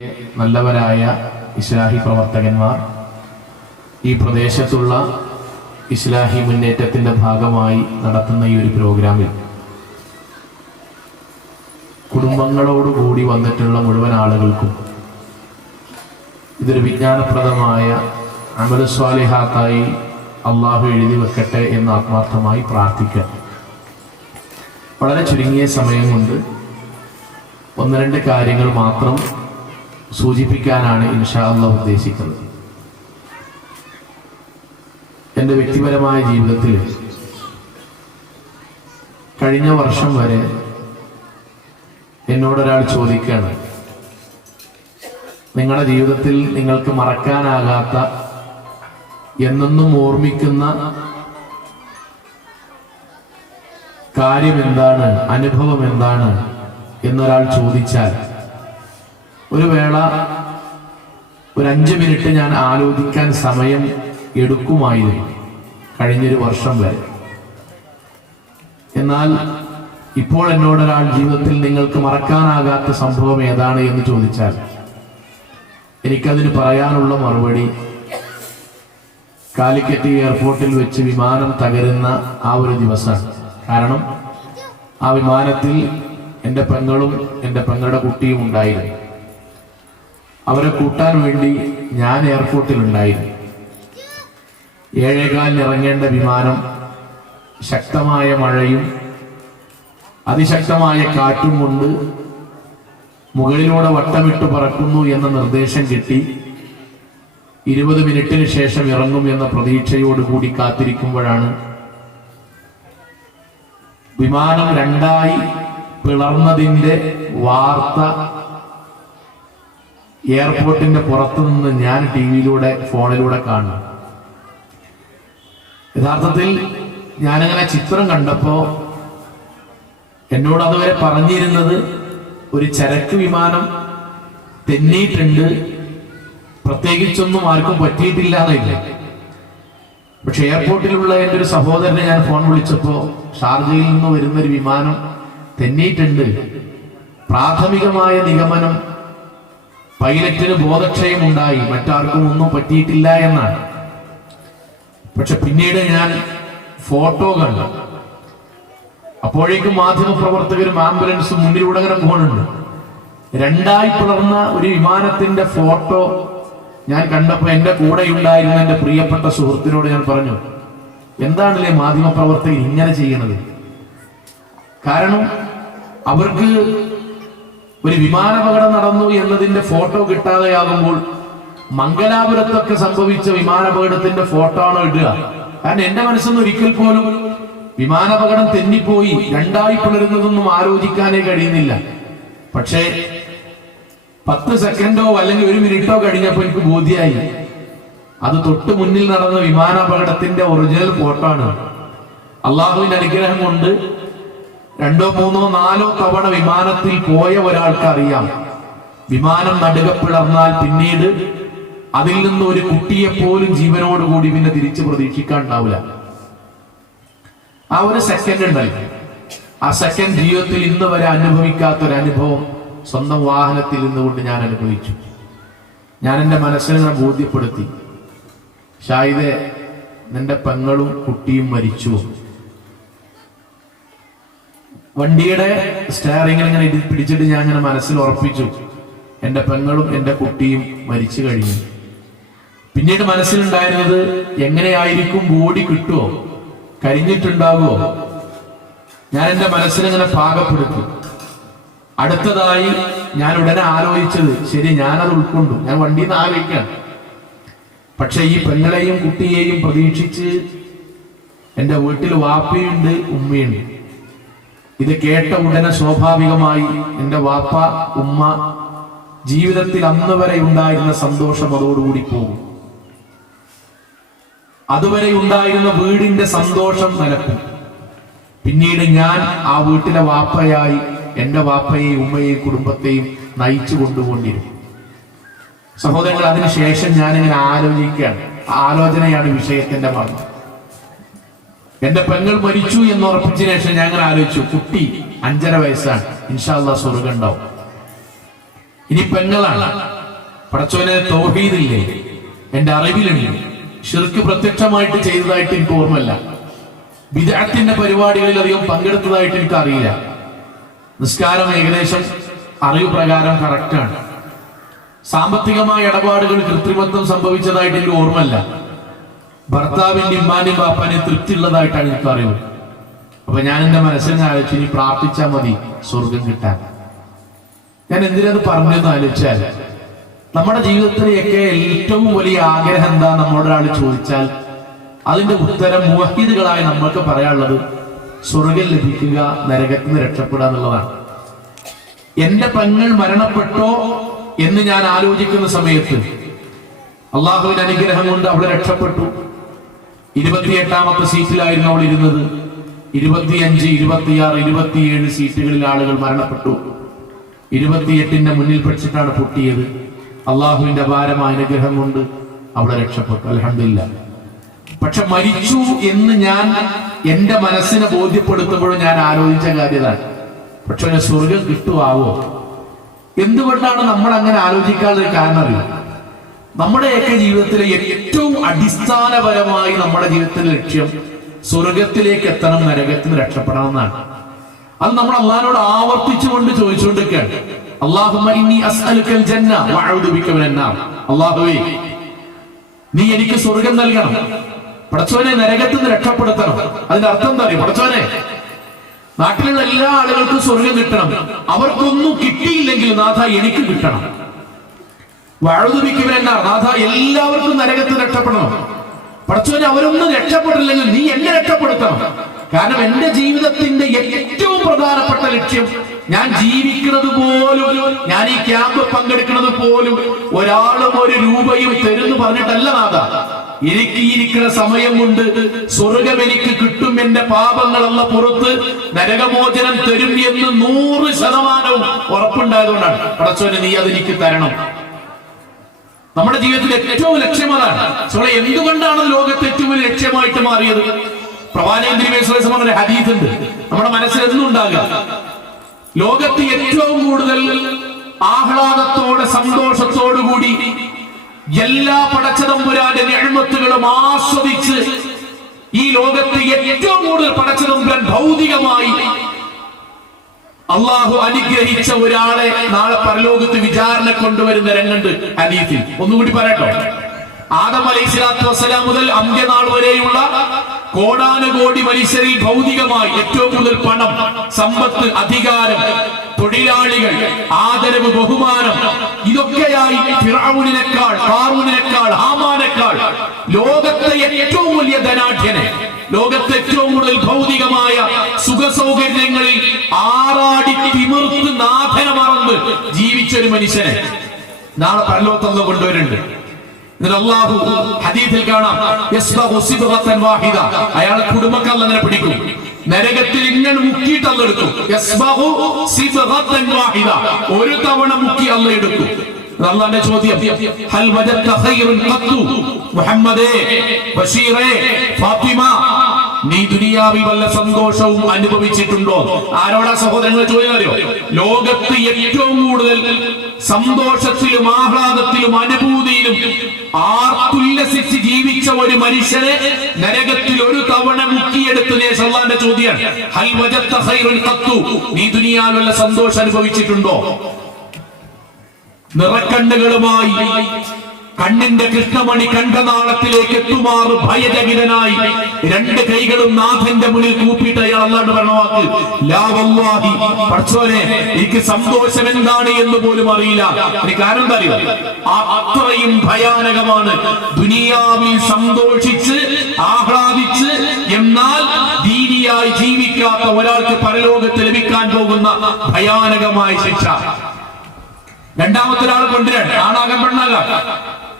നല്ലവരായ ഇസ്ലാഹി പ്രവർത്തകന്മാർ ഈ പ്രദേശത്തുള്ള ഇസ്ലാഹി മുന്നേറ്റത്തിന്റെ ഭാഗമായി നടത്തുന്ന ഈ ഒരു പ്രോഗ്രാമിൽ കുടുംബങ്ങളോടുകൂടി വന്നിട്ടുള്ള മുഴുവൻ ആളുകൾക്കും ഇതൊരു വിജ്ഞാനപ്രദമായ അമല സ്വാലിഹാത്തായി അള്ളാഹു എഴുതി വെക്കട്ടെ എന്ന് ആത്മാർത്ഥമായി പ്രാർത്ഥിക്കാം. വളരെ ചുരുങ്ങിയ സമയം കൊണ്ട് ഒന്ന് രണ്ട് കാര്യങ്ങൾ മാത്രം സൂചിപ്പിക്കാനാണ് ഇൻഷാ അല്ലാഹ് ഉദ്ദേശിക്കുന്നത്. എൻ്റെ വ്യക്തിപരമായ ജീവിതത്തിൽ കഴിഞ്ഞ വർഷം വരെ എന്നോടൊരാൾ ചോദിക്കുകയാണ്, നിങ്ങളുടെ ജീവിതത്തിൽ നിങ്ങൾക്ക് മറക്കാനാകാത്ത എന്നെന്നും ഓർമ്മിക്കുന്ന കാര്യം എന്താണ്, അനുഭവം എന്താണ് എന്നൊരാൾ ചോദിച്ചാൽ ഒരു വേള ഒരു 5 മിനിറ്റ് ഞാൻ ആലോചിക്കാൻ സമയം എടുക്കുമായിരുന്നു കഴിഞ്ഞൊരു വർഷം വരെ. എന്നാൽ ഇപ്പോൾ എന്നോടൊരാൾ ജീവിതത്തിൽ നിങ്ങൾക്ക് മറക്കാനാകാത്ത സംഭവം ഏതാണ് എന്ന് ചോദിച്ചാൽ എനിക്കതിന് പറയാനുള്ള മറുപടി കാലിക്കറ്റ് എയർപോർട്ടിൽ വെച്ച് വിമാനം തകരുന്ന ആ ഒരു ദിവസമാണ്. കാരണം ആ വിമാനത്തിൽ എൻ്റെ പെങ്ങളും എൻ്റെ പെങ്ങളുടെ കുട്ടിയും ഉണ്ടായിരുന്നു. അവരെ കൂട്ടാൻ വേണ്ടി ഞാൻ എയർപോർട്ടിൽ ഉണ്ടായിരുന്നു. 7:15 ഇറങ്ങേണ്ട വിമാനം ശക്തമായ മഴയും അതിശക്തമായ കാറ്റും കൊണ്ട് മുകളിലൂടെ വട്ടമിട്ട് പറക്കുന്നു എന്ന നിർദ്ദേശം കിട്ടി. 20 മിനിറ്റിന് ശേഷം ഇറങ്ങും എന്ന പ്രതീക്ഷയോടുകൂടി കാത്തിരിക്കുമ്പോഴാണ് വിമാനം 2ആയി പിളർന്നതിൻ്റെ വാർത്ത എയർപോർട്ടിന്റെ പുറത്തു നിന്ന് ഞാൻ ടിവിയിലൂടെ ഫോണിലൂടെ കാണുന്നു. യഥാർത്ഥത്തിൽ ഞാനങ്ങനെ ചിത്രം കണ്ടപ്പോ എന്നോട് അതുവരെ പറഞ്ഞിരുന്നത് ഒരു ചരക്ക് വിമാനം തെന്നിയിട്ടുണ്ട്, പ്രത്യേകിച്ചൊന്നും ആർക്കും പറ്റിയിട്ടില്ല എന്നില്ല. പക്ഷെ എയർപോർട്ടിലുള്ള എൻ്റെ ഒരു സഹോദരനെ ഞാൻ ഫോൺ വിളിച്ചപ്പോ ഷാർജയിൽ നിന്ന് വരുന്നൊരു വിമാനം തെന്നിയിട്ടുണ്ട്, പ്രാഥമികമായ നിഗമനം പൈലറ്റിന് ബോധക്ഷയം ഉണ്ടായി, മറ്റാർക്കും ഒന്നും പറ്റിയിട്ടില്ല എന്നാണ്. പക്ഷെ പിന്നീട് ഞാൻ ഫോട്ടോ കണ്ടു. അപ്പോഴേക്കും മാധ്യമപ്രവർത്തകരും ആംബുലൻസും മുന്നിലൂടെ അങ്ങനെ പോകുന്നുണ്ട്. 2ആയി പിളർന്ന ഒരു വിമാനത്തിന്റെ ഫോട്ടോ ഞാൻ കണ്ടപ്പോ എന്റെ കൂടെ ഉണ്ടായിരുന്ന എന്റെ പ്രിയപ്പെട്ട സുഹൃത്തിനോട് ഞാൻ പറഞ്ഞു, എന്താണല്ലേ മാധ്യമപ്രവർത്തകർ ഇങ്ങനെ ചെയ്യണത്? കാരണം അവർക്ക് ഒരു വിമാനാപകടം നടന്നു എന്നതിന്റെ ഫോട്ടോ കിട്ടാതെയാകുമ്പോൾ മംഗലാപുരത്തൊക്കെ സംഭവിച്ച വിമാനാപകടത്തിന്റെ ഫോട്ടോ ആണോ ഇടുക? കാരണം എന്റെ മനസ്സിന്ന് ഒരിക്കൽ പോലും വിമാനാപകടം തെന്നിപ്പോയി 2ആയി പിളരുന്നതൊന്നും ആലോചിക്കാനേ കഴിയുന്നില്ല. പക്ഷേ 10 സെക്കൻഡോ അല്ലെങ്കിൽ 1 മിനിറ്റോ കഴിഞ്ഞപ്പോൾ എനിക്ക് ബോധ്യായി അത് തൊട്ട് മുന്നിൽ നടന്ന വിമാനാപകടത്തിന്റെ ഒറിജിനൽ ഫോട്ടോ ആണ്. അള്ളാഹുവിന്റെ അനുഗ്രഹം കൊണ്ട് 2, 3, 4 തവണ വിമാനത്തിൽ പോയ ഒരാൾക്ക് അറിയാം, വിമാനം നടുക പിളർന്നാൽ പിന്നീട് അതിൽ നിന്ന് ഒരു കുട്ടിയെ പോലും ജീവനോടുകൂടി പിന്നെ തിരിച്ച് പ്രതീക്ഷിക്കാൻ ഉണ്ടാവില്ല. ആ ഒരു സെക്കൻഡ് ഉണ്ടല്ലോ, ആ സെക്കൻഡ് ജീവിതത്തിൽ ഇന്ന് വരെ അനുഭവിക്കാത്തൊരു അനുഭവം സ്വന്തം വാഹനത്തിൽ നിന്നുകൊണ്ട് ഞാൻ അനുഭവിച്ചു. ഞാൻ എൻ്റെ മനസ്സിനെ ബോധ്യപ്പെടുത്തി, ഷാഹിദേ, നിന്റെ പെങ്ങളും കുട്ടിയും മരിച്ചു. വണ്ടിയുടെ സ്റ്റെയറിംഗിൽ ഇങ്ങനെ പിടിച്ചിട്ട് ഞാൻ ഇങ്ങനെ മനസ്സിൽ ഉറപ്പിച്ചു, എൻ്റെ പെങ്ങളും എൻ്റെ കുട്ടിയും മരിച്ചു കഴിഞ്ഞു. പിന്നീട് മനസ്സിലുണ്ടായിരുന്നത്, എങ്ങനെയായിരിക്കും ബോഡി കിട്ടുമോ, കരിഞ്ഞിട്ടുണ്ടാകുമോ? ഞാൻ എൻ്റെ മനസ്സിലിങ്ങനെ പാകപ്പെടുത്തി. അടുത്തതായി ഞാൻ ഉടനെ ആലോചിച്ചത്, ശരി, ഞാനത് ഉൾക്കൊണ്ടു, ഞാൻ വണ്ടിയിൽ നിന്ന് ആലോചിക്കുകയാണ്. പക്ഷെ ഈ പെങ്ങളെയും കുട്ടിയെയും പ്രതീക്ഷിച്ച് എൻ്റെ വീട്ടിൽ വാപ്പയുണ്ട്, ഉമ്മയുണ്ട്. ഇത് കേട്ട ഉടനെ സ്വാഭാവികമായി എൻ്റെ വാപ്പ ഉമ്മ ജീവിതത്തിൽ അന്ന് വരെ ഉണ്ടായിരുന്ന സന്തോഷം അതോടുകൂടി പോകും. അതുവരെ ഉണ്ടായിരുന്ന വീടിന്റെ സന്തോഷം നിലക്കും. പിന്നീട് ഞാൻ ആ വീട്ടിലെ വാപ്പയായി എൻ്റെ വാപ്പയെയും ഉമ്മയെയും കുടുംബത്തെയും നയിച്ചു കൊണ്ടുകൊണ്ടിരുന്നു. സഹോദരങ്ങൾ, അതിനുശേഷം ഞാനിങ്ങനെ ആലോചിക്കുകയാണ്. ആലോചനയാണ് വിഷയത്തിന്റെ ഭാഗം. എന്റെ പെങ്ങൾ മരിച്ചു എന്ന് ഉറപ്പിച്ചതിന് ശേഷം ഞാൻ അങ്ങനെ ആലോചിച്ചു, കുട്ടി 5.5 വയസ്സാണ്, ഇൻഷാ അല്ലാഹ് സ്വർഗ്ഗം ഉണ്ടാവും. ഇനി പെങ്ങളാണ്, പടച്ചോനെ തൗഹീദില്ലേ എന്റെ അറിവിലുണ്ട്, ശിർക്ക് പ്രത്യക്ഷമായിട്ട് ചെയ്തതായിട്ട് എനിക്ക് ഓർമ്മയില്ല, ബിദ്അത്തിന്റെ പരിപാടികളിൽ അധികം പങ്കെടുത്തതായിട്ട് എനിക്ക് അറിയില്ല, നിസ്കാരം ഏകദേശം അറിവ് പ്രകാരം കറക്റ്റാണ്, സാമ്പത്തികമായ ഇടപാടുകൾ കൃത്രിമത്വം സംഭവിച്ചതായിട്ട് എനിക്ക് ഓർമ്മയില്ല, ഭർത്താവിന്റെ ഇമ്മാനും ബാപ്പാനും തൃപ്തി ഉള്ളതായിട്ടാണ് എനിക്ക് അറിവ്. അപ്പൊ ഞാൻ എന്റെ മനസ്സിനെ ആലോചിച്ച് ഇനി പ്രാർത്ഥിച്ചാൽ മതി സ്വർഗം കിട്ടാൻ. ഞാൻ എന്തിനത് പറഞ്ഞെന്ന് ആലോചിച്ചാൽ, നമ്മുടെ ജീവിതത്തിലെയൊക്കെ ഏറ്റവും വലിയ ആഗ്രഹം എന്താ നമ്മളൊരാൾ ചോദിച്ചാൽ അതിന്റെ ഉത്തരം മുവഹിദുകളായി നമ്മൾക്ക് പറയാനുള്ളത് സ്വർഗം ലഭിക്കുക, നരകത്തിൽ നിന്ന് രക്ഷപ്പെടുക എന്നുള്ളതാണ്. എന്റെ പെങ്ങൾ മരണപ്പെട്ടോ എന്ന് ഞാൻ ആലോചിക്കുന്ന സമയത്ത് അള്ളാഹുവിന്റെ അനുഗ്രഹം കൊണ്ട് അവളെ രക്ഷപ്പെട്ടു. 28ാമത്തെ സീറ്റിലായിരുന്നു അവൾ ഇരുന്നത്. 25, 26, 27 സീറ്റുകളിൽ ആളുകൾ മരണപ്പെട്ടു. 28ന്റെ മുന്നിൽ പിടിച്ചിട്ടാണ് പൊട്ടിയത്. അള്ളാഹുവിന്റെ അപാരമായ അനുഗ്രഹം കൊണ്ട് അവളെ രക്ഷപ്പെട്ടു, അൽഹംദുലില്ലാഹ്. പക്ഷെ മരിച്ചു എന്ന് ഞാൻ എന്റെ മനസ്സിനെ ബോധ്യപ്പെടുത്തുമ്പോഴും ഞാൻ ആലോചിച്ച കാര്യതാണ്, പക്ഷെ സ്വർഗം കിട്ടുവാവോ? എന്തുകൊണ്ടാണ് നമ്മൾ അങ്ങനെ ആലോചിക്കാനുള്ള കാരണം അറിയാം? നമ്മുടെയൊക്കെ ജീവിതത്തിലെ ഏറ്റവും അടിസ്ഥാനപരമായി നമ്മുടെ ജീവിതത്തിലെ ലക്ഷ്യം സ്വർഗത്തിലേക്ക് എത്തണം, നരകത്തിൽ നിന്ന് രക്ഷപ്പെടണം എന്നാണ്. അത് നമ്മൾ അള്ളാഹിനോട് ആവർത്തിച്ചുകൊണ്ട് ചോദിച്ചുകൊണ്ടിരിക്കുകയാണ്. അല്ലാഹുമ്മ ഇന്നി അസ്അലുക്കൽ ജന്ന വഅഊദു ബിക മിനൻ നാർ. അല്ലാഹുവേ, നീ എനിക്ക് സ്വർഗം നൽകണം, പടച്ചോനെ നരകത്തിൽ നിന്ന് രക്ഷപ്പെടുത്തണം. അതിന്റെ അർത്ഥം എന്താ അറിയോ? പടച്ചോനെ, നാട്ടിലുള്ള എല്ലാ ആളുകൾക്കും സ്വർഗം കിട്ടണം, അവർക്കൊന്നും കിട്ടിയില്ലെങ്കിൽ നാഥ എനിക്ക് കിട്ടണം. വഅഊദു ബിക മിനൻ നാർ, നാഥ എല്ലാവർക്കും നരകത്തിൽ രക്ഷപ്പെടണം. പടച്ചോനെ, അവരൊന്നും രക്ഷപ്പെട്ടില്ലെങ്കിൽ നീ എന്നെ രക്ഷപ്പെടുത്തണം. കാരണം എന്റെ ജീവിതത്തിന്റെ ഏറ്റവും പ്രധാനപ്പെട്ട ലക്ഷ്യം, ഞാൻ ജീവിക്കുന്നത് പോലും, ഞാൻ ഈ ക്യാമ്പ് പങ്കെടുക്കുന്നത് പോലും ഒരാളും ഒരു രൂപയും തരുന്നു പറഞ്ഞിട്ടല്ല നാഥ. എനിക്ക് ഈ ഇരിക്കുന്ന സമയം കൊണ്ട് സ്വർഗം എനിക്ക് കിട്ടും, എന്റെ പാപങ്ങളല്ല പുറത്ത് നരകമോചനം തരും എന്ന് 100% ഉറപ്പുണ്ടായതുകൊണ്ടാണ്. പടച്ചോനെ, നീ അതെനിക്ക് തരണം. നമ്മുടെ ജീവിതത്തിൽ ഏറ്റവും ലക്ഷ്യം അതാണ്. എന്തുകൊണ്ടാണ് ലോകത്തെ ഏറ്റവും വലിയ ലക്ഷ്യമായിട്ട് മാറിയത്? പ്രവാചകൻ ഹദീസ് ഉണ്ട്, നമ്മുടെ മനസ്സിൽ എന്നും ഉണ്ടാകുക. ലോകത്ത് ഏറ്റവും കൂടുതൽ ആഹ്ലാദത്തോടെ സന്തോഷത്തോടു കൂടി എല്ലാ പടച്ചതമ്പുരാന്റെ നിഅമത്തുകളും ആസ്വദിച്ച് ഈ ലോകത്ത് ഏറ്റവും കൂടുതൽ പടച്ചതമ്പുരാൻ ഭൗതികമായി അള്ളാഹു അനുഗ്രഹിച്ച ഒരാളെ നാളെ പരലോകത്ത് വിചാരണ കൊണ്ടുവരുന്ന രംഗുണ്ട് ഹദീസിൽ. ഒന്നുകൂടി പറയട്ടോ. ആദം അലൈഹിസ്സലാത്തു വസ്സലാം മുതൽ അന്ത്യനാൾ വരെയുള്ള കോടാനുകോടി മനുഷ്യരിൽ ഭൗതികമായി ഏറ്റവും കൂടുതൽ പണം, സമ്പത്ത്, അധികാരം, തൊഴിലാളികൾ, ആദരവ്, ബഹുമാനം, ഇതൊക്കെയായി ഫിർഔനിനേക്കാൾ, ഖാറൂനിനേക്കാൾ, ഹാമാനേക്കാൾ ലോകത്തെ ഏറ്റവും വലിയ ധനാഢ്യനെ, ലോകത്തെ ഏറ്റവും കൂടുതൽ ഭൗതികമായ സുഖ സൗകര്യങ്ങളിൽ ആറാടി തിമിർത്ത് നാഥന മറന്ന് ജീവിച്ച ഒരു മനുഷ്യനെ നാളെ പരലോകത്ത് കൊണ്ടുവരുന്നുണ്ട്. അല്ലാഹു ഹദീസിൽ കാണാം, അയാൾ കുടുംബക്കാരിൽ അങ്ങനെ പിടിക്കും, നരകത്തിൽ ഇങ്ങനെ മുക്കിയിട്ട് അല്ല എടുക്കും. ഒരു തവണ മുക്കി അല്ല എടുക്കും. അല്ലാഹുവിന്റെ ചോദ്യം, ഹൽ വജദത ഖൈറൻ ഖത്തു മുഹമ്മദേ, ബശീറേ, ഫാത്തിമ, നീ ദുനിയാവിൽ വല്ല സന്തോഷവും അനുഭവിച്ചിട്ടുണ്ടോ? ആരോടാ സഹോദരങ്ങൾ ചോദ്യം അറിയോ? ലോകത്ത് ഏറ്റവും കൂടുതൽ സന്തോഷത്തിലും ആഹ്ലാദത്തിലും അനുഭൂതിയിലും ആർത്തുല്ലസിച്ച് ജീവിച്ച ഒരു മനുഷ്യനെ നരകത്തിൽ ഒരു തവണ മുക്കിയെടുത്ത് അല്ലാഹുവിന്റെ ചോദ്യമാണ്, ഹൽ വജദത ഖൈറൻ ഖത്തു, നീ ദുനിയാവിൽ വല്ല സന്തോഷം അനുഭവിച്ചിട്ടുണ്ടോ? നിറക്കണ്ണുകളുമായി കണ്ണിന്റെ കൃഷ്ണമണി കണ്ഠനാളത്തിലേക്ക് എത്തുമാറ് ഭയചകിതനായി രണ്ട് കൈകളും നാഥന്റെ മുന്നിൽ കൂപ്പിയിട്ട് അയാൾ അല്ലാണ്ട് പറഞ്ഞ വാക്ക്, ലാ വല്ലാഹി, പടച്ചോനെ, എനിക്ക് സന്തോഷം എന്താണ് എന്ന് പോലും അറിയില്ല. എനിക്ക് കാരണം എന്താ അറിയോ? അത്രയും ഭയാനകമാണ് ദുനിയാവിൽ സന്തോഷിച്ച് ആഹ്ലാദിച്ച് എന്നാൽ ദീനിയായി ജീവിക്കാത്ത ഒരാൾക്ക് പരലോകത്ത് ലഭിക്കാൻ പോകുന്ന ഭയാനകമായ ശിക്ഷ. രണ്ടാമത്തെ ഒരാൾ കൊണ്ടുവരാൻ, ആണാകാൻ പെണ്ണാകാം,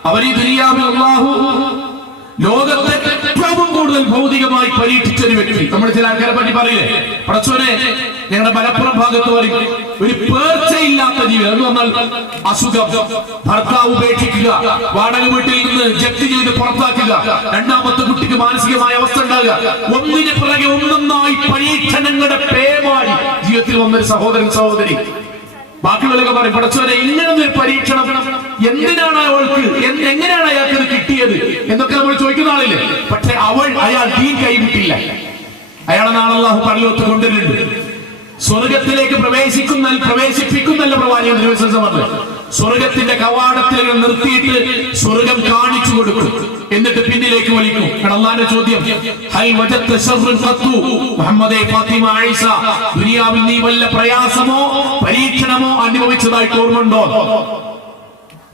അവർ ഈ ദുനിയാവിൽ അല്ലാഹു ലോകത്തെ ഏറ്റവും കൂടുതൽ ഭൗതികമായി പരീക്ഷിച്ച ഒരു വ്യക്തി. നമ്മൾ ചില ആൾക്കാരെ പറ്റി പറയില്ലേ, പടച്ചോനെ, ഞങ്ങളുടെ മലപ്പുറം ഭാഗത്ത് പറയും ഒരു പേർച്ചയില്ലാത്ത ജീവിതം എന്ന് പറഞ്ഞാൽ അസുഖം, ഭർത്താവ് ഉപേക്ഷിക്കുക, വാടക വീട്ടിൽ നിന്ന് ജപ്തി ചെയ്ത് പുറത്താക്കുക, രണ്ടാമത്തെ കുട്ടിക്ക് മാനസികമായ അവസ്ഥ ഉണ്ടാകുക, ഒന്നിന് പിറകെ ഒന്നൊന്നായി പരീക്ഷണങ്ങളുടെ പേമാരി ജീവിതത്തിൽ വന്നൊരു സഹോദരൻ സഹോദരി. ബാക്കിയുള്ളവരൊക്കെ പറയും, പഠിച്ചവരെ ഇങ്ങനൊരു പരീക്ഷണം എന്തിനാണ് അവൾക്ക്, എങ്ങനെയാണ് അയാൾക്ക് ഇത് കിട്ടിയത് എന്നൊക്കെ നമ്മൾ ചോദിക്കുന്ന ആളില്ലേ. പക്ഷെ അയാൾ ദീൻ കൈവിട്ടില്ല. അയാളെ നാളെ അല്ലാഹു പരലോകത്ത് കൊണ്ടുവരുന്നുണ്ട്. സ്വർഗത്തിലേക്ക് പ്രവേശിപ്പിക്കുന്നല്ല പ്രവാചകൻ പറഞ്ഞത്. സ്വർഗത്തിന്റെ കവാടത്തിൽ നിർത്തിയിട്ട് സ്വർഗം കാണിച്ചു കൊടുക്കും, എന്നിട്ട് പിന്നിലേക്ക് വലിക്കും. അള്ളാന്റെ ചോദ്യം, മുഹമ്മദേ, ഫാത്തിമ, ആയിഷ, ദുനിയാവിൽ നീ വല്ല പ്രയാസമോ പരീക്ഷണമോ അനുഭവിച്ചതായിട്ട് ഓർമ്മയുണ്ടോ?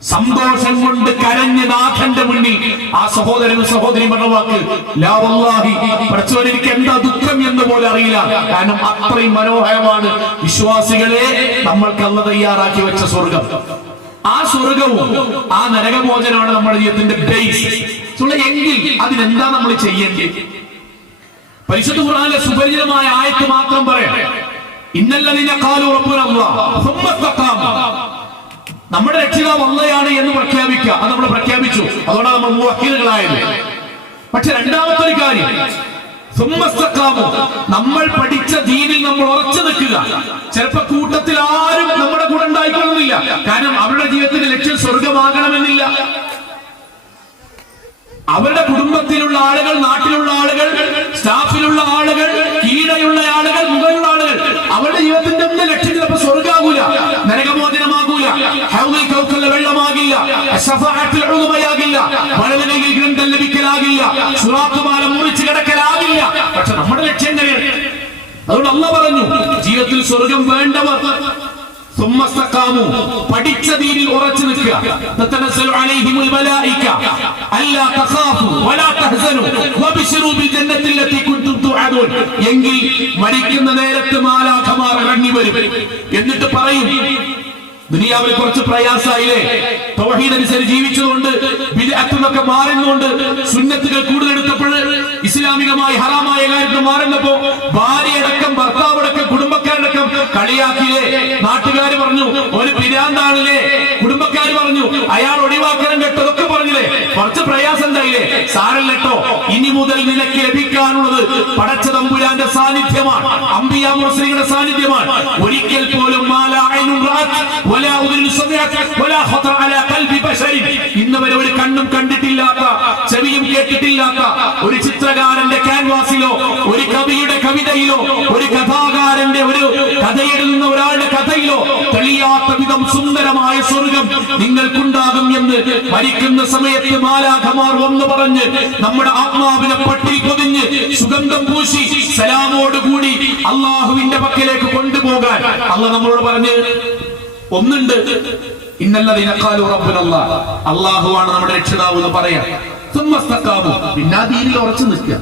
സന്തോഷം കൊണ്ട് കരഞ്ഞ നാഥന്റെ മുന്നിൽ ആ സഹോദരനും സഹോദരി പറഞ്ഞ വാക്ക്, ലാ വല്ലാഹി, പഠിച്ചവൻ എനിക്ക് എന്താ ദുഃഖം എന്ന് പോലെ അറിയില്ല. കാരണം അത്രയും മനോഹരമാണ് വിശ്വാസികളെ നമ്മൾക്ക് അല്ലാഹു തയ്യാറാക്കി വെച്ച സ്വർഗം. ആ സ്വർഗവും ആ നരകമോചനമാണ് നമ്മുടെ ജീവിതത്തിന്റെ ബേസ്. എങ്കിൽ അതിനെന്താ നമ്മൾ ചെയ്യേണ്ടത്? പരിശുദ്ധ ഖുർആനിലെ സുപരിചിതമായ ആയത്ത് മാത്രം പറയാം. ഇന്നല്ലദീന ഖാലൂ റബ്ബുന അല്ലാഹ് സുമ്മ ഇസ്തഖാമു, നമ്മുടെ രക്ഷിതാവ് അല്ലാഹയാണ് എന്ന് പ്രഖ്യാപിക്കുക. അത് നമ്മൾ പ്രഖ്യാപിച്ചു, അതുകൊണ്ടാണ് നമ്മൾ മുവഹ്ഹിദുകളായത്. പക്ഷെ രണ്ടാമത്തെ ഒരു കാര്യം, സുമ്മ ഇസ്തഖാമു, നമ്മൾ പഠിച്ച ദീനിൽ നമ്മൾ ഉറച്ചു നിൽക്കുക. ചിലപ്പോ കൂട്ടത്തിൽ ആരും നമ്മുടെ കൂടെ ഉണ്ടായിക്കൊള്ളുന്നില്ല, കാരണം അവരുടെ ജീവിതത്തിന്റെ ലക്ഷ്യം സ്വർഗമാകണമെന്നില്ല. അവരുടെ കുടുംബത്തിലുള്ള ആളുകൾ, നാട്ടിലുള്ള ആളുകൾ, സ്റ്റാഫിലുള്ള ആളുകൾ, കീഴെയുള്ള ആളുകൾ, മുകളിലുള്ള ആളുകൾ, അവരുടെ ജീവിതത്തിന്റെ ഒന്നും ലക്ഷ്യം ചിലപ്പോൾ സ്വർഗാകൂല, നരകമോചനമാകൂല, ഹൗദിൽ കൗസറിലെ വെള്ളമാകില്ല, ശഫാഅത്തുൽ ഉളുമയാകില്ല, വലതുകൈയിൽ ഗ്രന്ഥം ലഭിക്കലാകില്ല, സിറാത്ത് പാലം മുറിച്ച് കിടക്കലാകില്ല. പക്ഷെ നമ്മുടെ ലക്ഷ്യം എങ്ങനെയാണ്? അതുകൊണ്ട് അല്ലാഹു പറഞ്ഞു, ജീവിതത്തിൽ സ്വർഗം വേണ്ടവർ പഠിച്ച ദീനിൽ ഉറച്ചു നിൽക്കുക. തതനസ്സലു അലൈഹിമുൽ മലായിക അല്ലാ തഖാഫു വലാ തഹ്സനു വബിശിറു ബിൽ ജന്നത്തി ലത്തി കുൻതും തുഅദൂൻ. എങ്കിൽ മരിക്കുന്ന നേരത്ത് മാലാഖമാർ ഇറങ്ങി വരും, എന്നിട്ട് പറയും, ദുനിയാവിൽ കുറച്ച് പ്രയാസമായില്ലേ, തൗഹീദ് അനുസരിച്ച് ജീവിച്ചതുകൊണ്ട് ബിദ്അത്തുമൊക്കെ മാറുന്നുണ്ട്, സുന്നത്തുകൾ കൂടുതൽ എടുത്തപ്പോൾ ഇസ്ലാമികമായി ഹറാമായ കാര്യത്തിൽ മാറുന്നപ്പോ ഭാര്യയടക്കം ഭർത്താവടക്കം കുടുംബക്കാരടക്കം കളിയാക്കിയില്ലേ, നാട്ടുകാർ പറഞ്ഞു ഒരു പിരാന്താണില്ലേ, കുടുംബക്കാർ പറഞ്ഞു അയാൾ ഒഴിവാക്കണം കേട്ടതൊക്കെ പറഞ്ഞില്ലേ, കുറച്ച് പ്രയാസം ഉണ്ടായില്ലേ, സാരല്ലോ, ഇനി മുതൽ നിനക്ക് ലഭിക്കാനുള്ളത് പടച്ച തമ്പുരാന്റെ സാന്നിധ്യമാണ്, അംബിയാ മുർസലീങ്ങളുടെ സാന്നിധ്യമാണ്. ഒരിക്കൽ പോലും ഇന്നുവരെ ഒരു കണ്ണും കണ്ടിട്ടില്ലാത്ത, ചെവിയും കേട്ടിട്ടില്ലാത്ത ഒരു ചിത്രകാരന്റെ ക്യാൻവാസിലോ, ഒരു കവിയുടെ കവിതയിലോ, ഒരു കഥാകാരന്റെ ഒരു കഥയെഴുതുന്ന ഒരാളുടെ കഥയിലോ തെളിയാത്ത വിധം സുന്ദരമായ സ്വർഗം നിങ്ങൾക്കുണ്ടാകും എന്ന് മരിക്കുന്ന സമയത്ത് മാലാഖമാർ വന്നു പറഞ്ഞ് നമ്മുടെ ആത്മാവിനെ പട്ടിൽ പൊതിഞ്ഞ് സുഗന്ധം പൂശി സലാമോടുകൂടി അള്ളാഹുവിന്റെ പക്കലേക്ക് കൊണ്ടുപോകാൻ അള്ളാഹ് നമ്മളോട് പറഞ്ഞ് ഒന്നുണ്ട്, ഇന്നല്ലദീന ഖാലൂ റബ്ബുന അല്ലാഹ്, അല്ലാഹുവാണ് നമ്മുടെ രക്ഷിതാവ് എന്ന് പറയാം. സുമ്മസ്തഖാമു, പിന്നെ ദീനിൽ ഉറച്ചു നിൽക്കുക.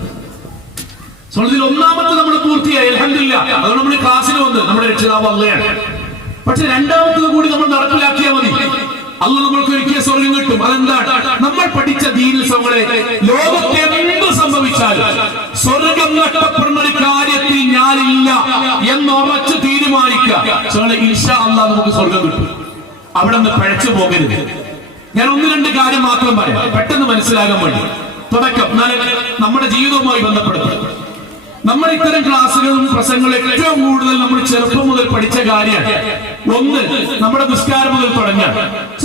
ഇതിൽ ഒന്നാമത്തെ നമ്മൾ പൂർത്തിയായി, അൽഹംദുലില്ലാഹ്. അതുകൊണ്ട് നമ്മൾ ക്ലാസ്സിൽ വന്ന് നമ്മുടെ രക്ഷിതാവ് അല്ലാഹയാണ്. പക്ഷെ രണ്ടാമത്തത് കൂടി നമ്മൾ നടപ്പിലാക്കിയാൽ മതി, അല്ലാഹ് നമ്മൾക്ക് ഒരുക്കിയ സ്വർഗം കിട്ടും. അതെന്താണ്? നമ്മൾ പഠിച്ച ദീനിൽ ലോകത്തെ എന്ത് സംഭവിച്ചാലും സ്വർഗം നഷ്ടപ്പെടുന്ന ഒരു കാര്യത്തിൽ ഞാനില്ല എന്നുറച്ച് തീരുമാനിക്കുക. ഇൻഷാ അല്ലാഹ് നമുക്ക് സ്വർഗം കിട്ടും. അവിടെ നിന്ന് പഴച്ചു പോകരുത്. ഞാൻ ഒന്ന് രണ്ട് കാര്യം മാത്രം പറയാം, പെട്ടെന്ന് മനസ്സിലാകാൻ വേണ്ടി. തുടക്കം നമ്മുടെ ജീവിതവുമായി ബന്ധപ്പെടുത്തും. നമ്മൾ ഇത്തരം ക്ലാസ്സുകളും പ്രസംഗങ്ങളും ഏറ്റവും കൂടുതൽ നമ്മൾ ചെറുപ്പം മുതൽ പഠിച്ച കാര്യമാണ്. ഒന്ന്, നമ്മുടെ നിസ്കാരം മുതൽ തുടങ്ങാൻ.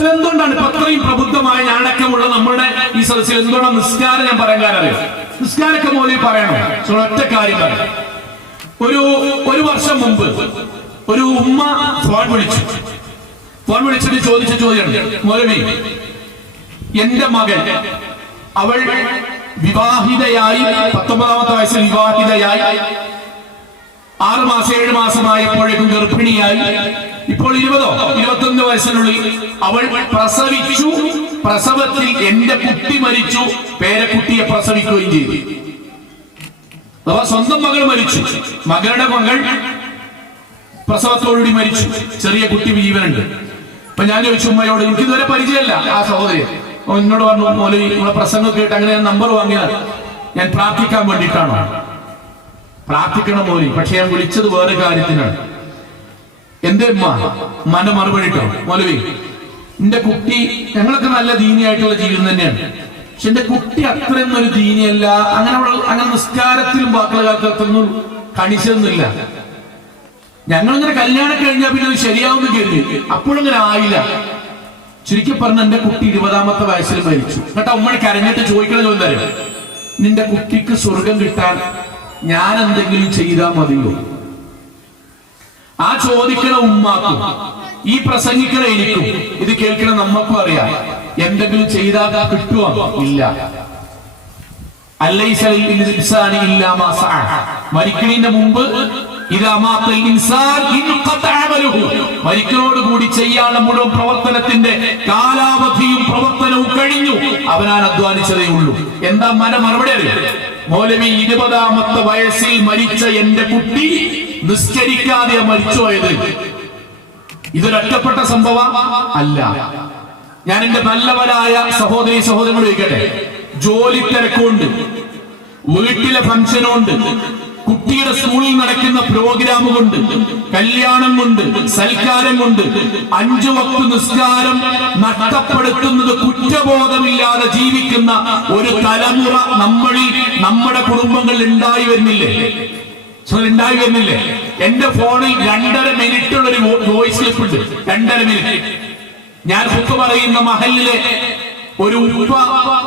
എന്തുകൊണ്ടാണ് ഇപ്പൊ അത്രയും പ്രബുദ്ധമായ ഞാനടക്കമുള്ള നമ്മുടെ ഈ സദസ്സിൽ എന്തുകൊണ്ടാണ് നിസ്കാരം ഞാൻ പറയാൻ കാരണം? നിസ്കാരമൊക്കെ മോലി പറയണം. ഒറ്റ കാര്യം പറയാം. ഒരു വർഷം മുമ്പ് ഒരു ഉമ്മ ഫോൺ വിളിച്ചിട്ട് ചോദിച്ച ചോദ്യമാണ്, മൗലവി, എന്റെ മകൻ, അവൾ വിവാഹിതയായി 19ാമത്തെ വയസ്സിൽ വിവാഹിതയായി 6 മാസം 7 മാസമായപ്പോഴേക്കും ഗർഭിണിയായി, ഇപ്പോൾ 20 21 വയസ്സിനുള്ളിൽ അവൾ പ്രസവിച്ചു. പ്രസവത്തിൽ എന്റെ കുട്ടി മരിച്ചു, പേരക്കുട്ടിയെ പ്രസവിക്കുകയും ചെയ്തു. അഥവാ സ്വന്തം മകൾ മരിച്ചു, മകളുടെ മകൾ പ്രസവത്തോടുകൂടി മരിച്ചു, ചെറിയ കുട്ടി ജീവനുണ്ട്. അപ്പൊ ഞാൻ ചോദിച്ചു ഉമ്മയോട്, എനിക്ക് ഇതുവരെ പരിചയമല്ല ആ സഹോദരി. എന്നോട് പറഞ്ഞു, മൗലവി നമ്മളെ പ്രസംഗം കേട്ട് അങ്ങനെ ഞാൻ നമ്പർ വാങ്ങിയത് ഞാൻ പ്രാർത്ഥിക്കാൻ വേണ്ടിയിട്ടാണോ? പ്രാർത്ഥിക്കണം മൗലവി, പക്ഷെ ഞാൻ വിളിച്ചത് വേറെ കാര്യത്തിനാണ്. എന്റെ ഉമ്മന്റെ മറുപടി ഇട്ടോ, മൗലവി എന്റെ കുട്ടി, ഞങ്ങളൊക്കെ നല്ല ദീനിയായിട്ടുള്ള ജീവിതം തന്നെയാണ്, പക്ഷെ എന്റെ കുട്ടി അത്രയൊന്നും ഒരു ദീനിയല്ല, അങ്ങനെ നിസ്കാരത്തിലും ബാക്കിയുള്ള കാലത്തൊന്നും കണിച്ചൊന്നുമില്ല. ഞങ്ങളിങ്ങനെ കല്യാണം കഴിഞ്ഞാൽ പിന്നെ അത് ശരിയാവുന്ന കരുതി, അപ്പോഴങ്ങനെ ആയില്ല. ചുരുക്കി പറഞ്ഞ എന്റെ കുട്ടി 20ാമത്തെ വയസ്സിൽ മരിച്ചു. എന്നിട്ട് ഉമ്മ കരഞ്ഞിട്ട് ചോദിക്കണ ചോദ്യം തരും, നിന്റെ കുട്ടിക്ക് സ്വർഗം കിട്ടാൻ ഞാൻ എന്തെങ്കിലും ചെയ്താൽ മതിയോ? ആ ചോദിക്കണ ഉമ്മാക്കും ഈ പ്രസംഗിക്കണ എനിക്കും ഇത് കേൾക്കണ നമ്മക്കും അറിയാം, എന്തെങ്കിലും ചെയ്താൽ കിട്ടുമോ? ഇല്ല. മരിക്കണതിന്റെ മുമ്പ് മരിക്കലോട് കൂടി ചെയ്യാനുള്ള മുഴുവൻ പ്രവർത്തനത്തിന്റെ കാലാവധിയും പ്രവർത്തനവും കഴിഞ്ഞു, അവനാൻ അധ്വാനിച്ചതേ ഉള്ളൂ. എന്താ മറുപടി അറിയാം? മൗലവി 20ാമത്തെ വയസ്സിൽ മരിച്ച എന്റെ കുട്ടി നിസ്കരിക്കാതെ മരിച്ചുപോയത് ഇതൊരൊറ്റപ്പെട്ട സംഭവം അല്ല. ഞാൻ എന്റെ നല്ലവരായ സഹോദരി സഹോദരനോട് ചോദിക്കട്ടെ, ജോലി തിരക്കുണ്ട്, വീട്ടിലെ ഫംഗ്ഷനുണ്ട്, കുട്ടിയുടെ സ്കൂളിൽ നടക്കുന്ന പ്രോഗ്രാം കൊണ്ട്, കല്യാണം കൊണ്ട്, സൽക്കാരം കൊണ്ട് 5 വക്ത് നിസ്കാരം നഷ്ടപ്പെടുത്തുന്നത് കുറ്റബോധമില്ലാതെ ജീവിക്കുന്ന ഒരു തലമുറ നമ്മളിൽ, നമ്മുടെ കുടുംബങ്ങളിൽ ഉണ്ടായി വരുന്നില്ലേ? എന്റെ ഫോണിൽ 2.5 മിനിറ്റുള്ള ഒരു വോയിസ് ക്ലിപ്പ് ഉണ്ട്. 2.5 മിനിറ്റ്. ഞാൻ ഫുക്ക് പറയുന്ന മഹലിലെ ഒരു ഉപ്പ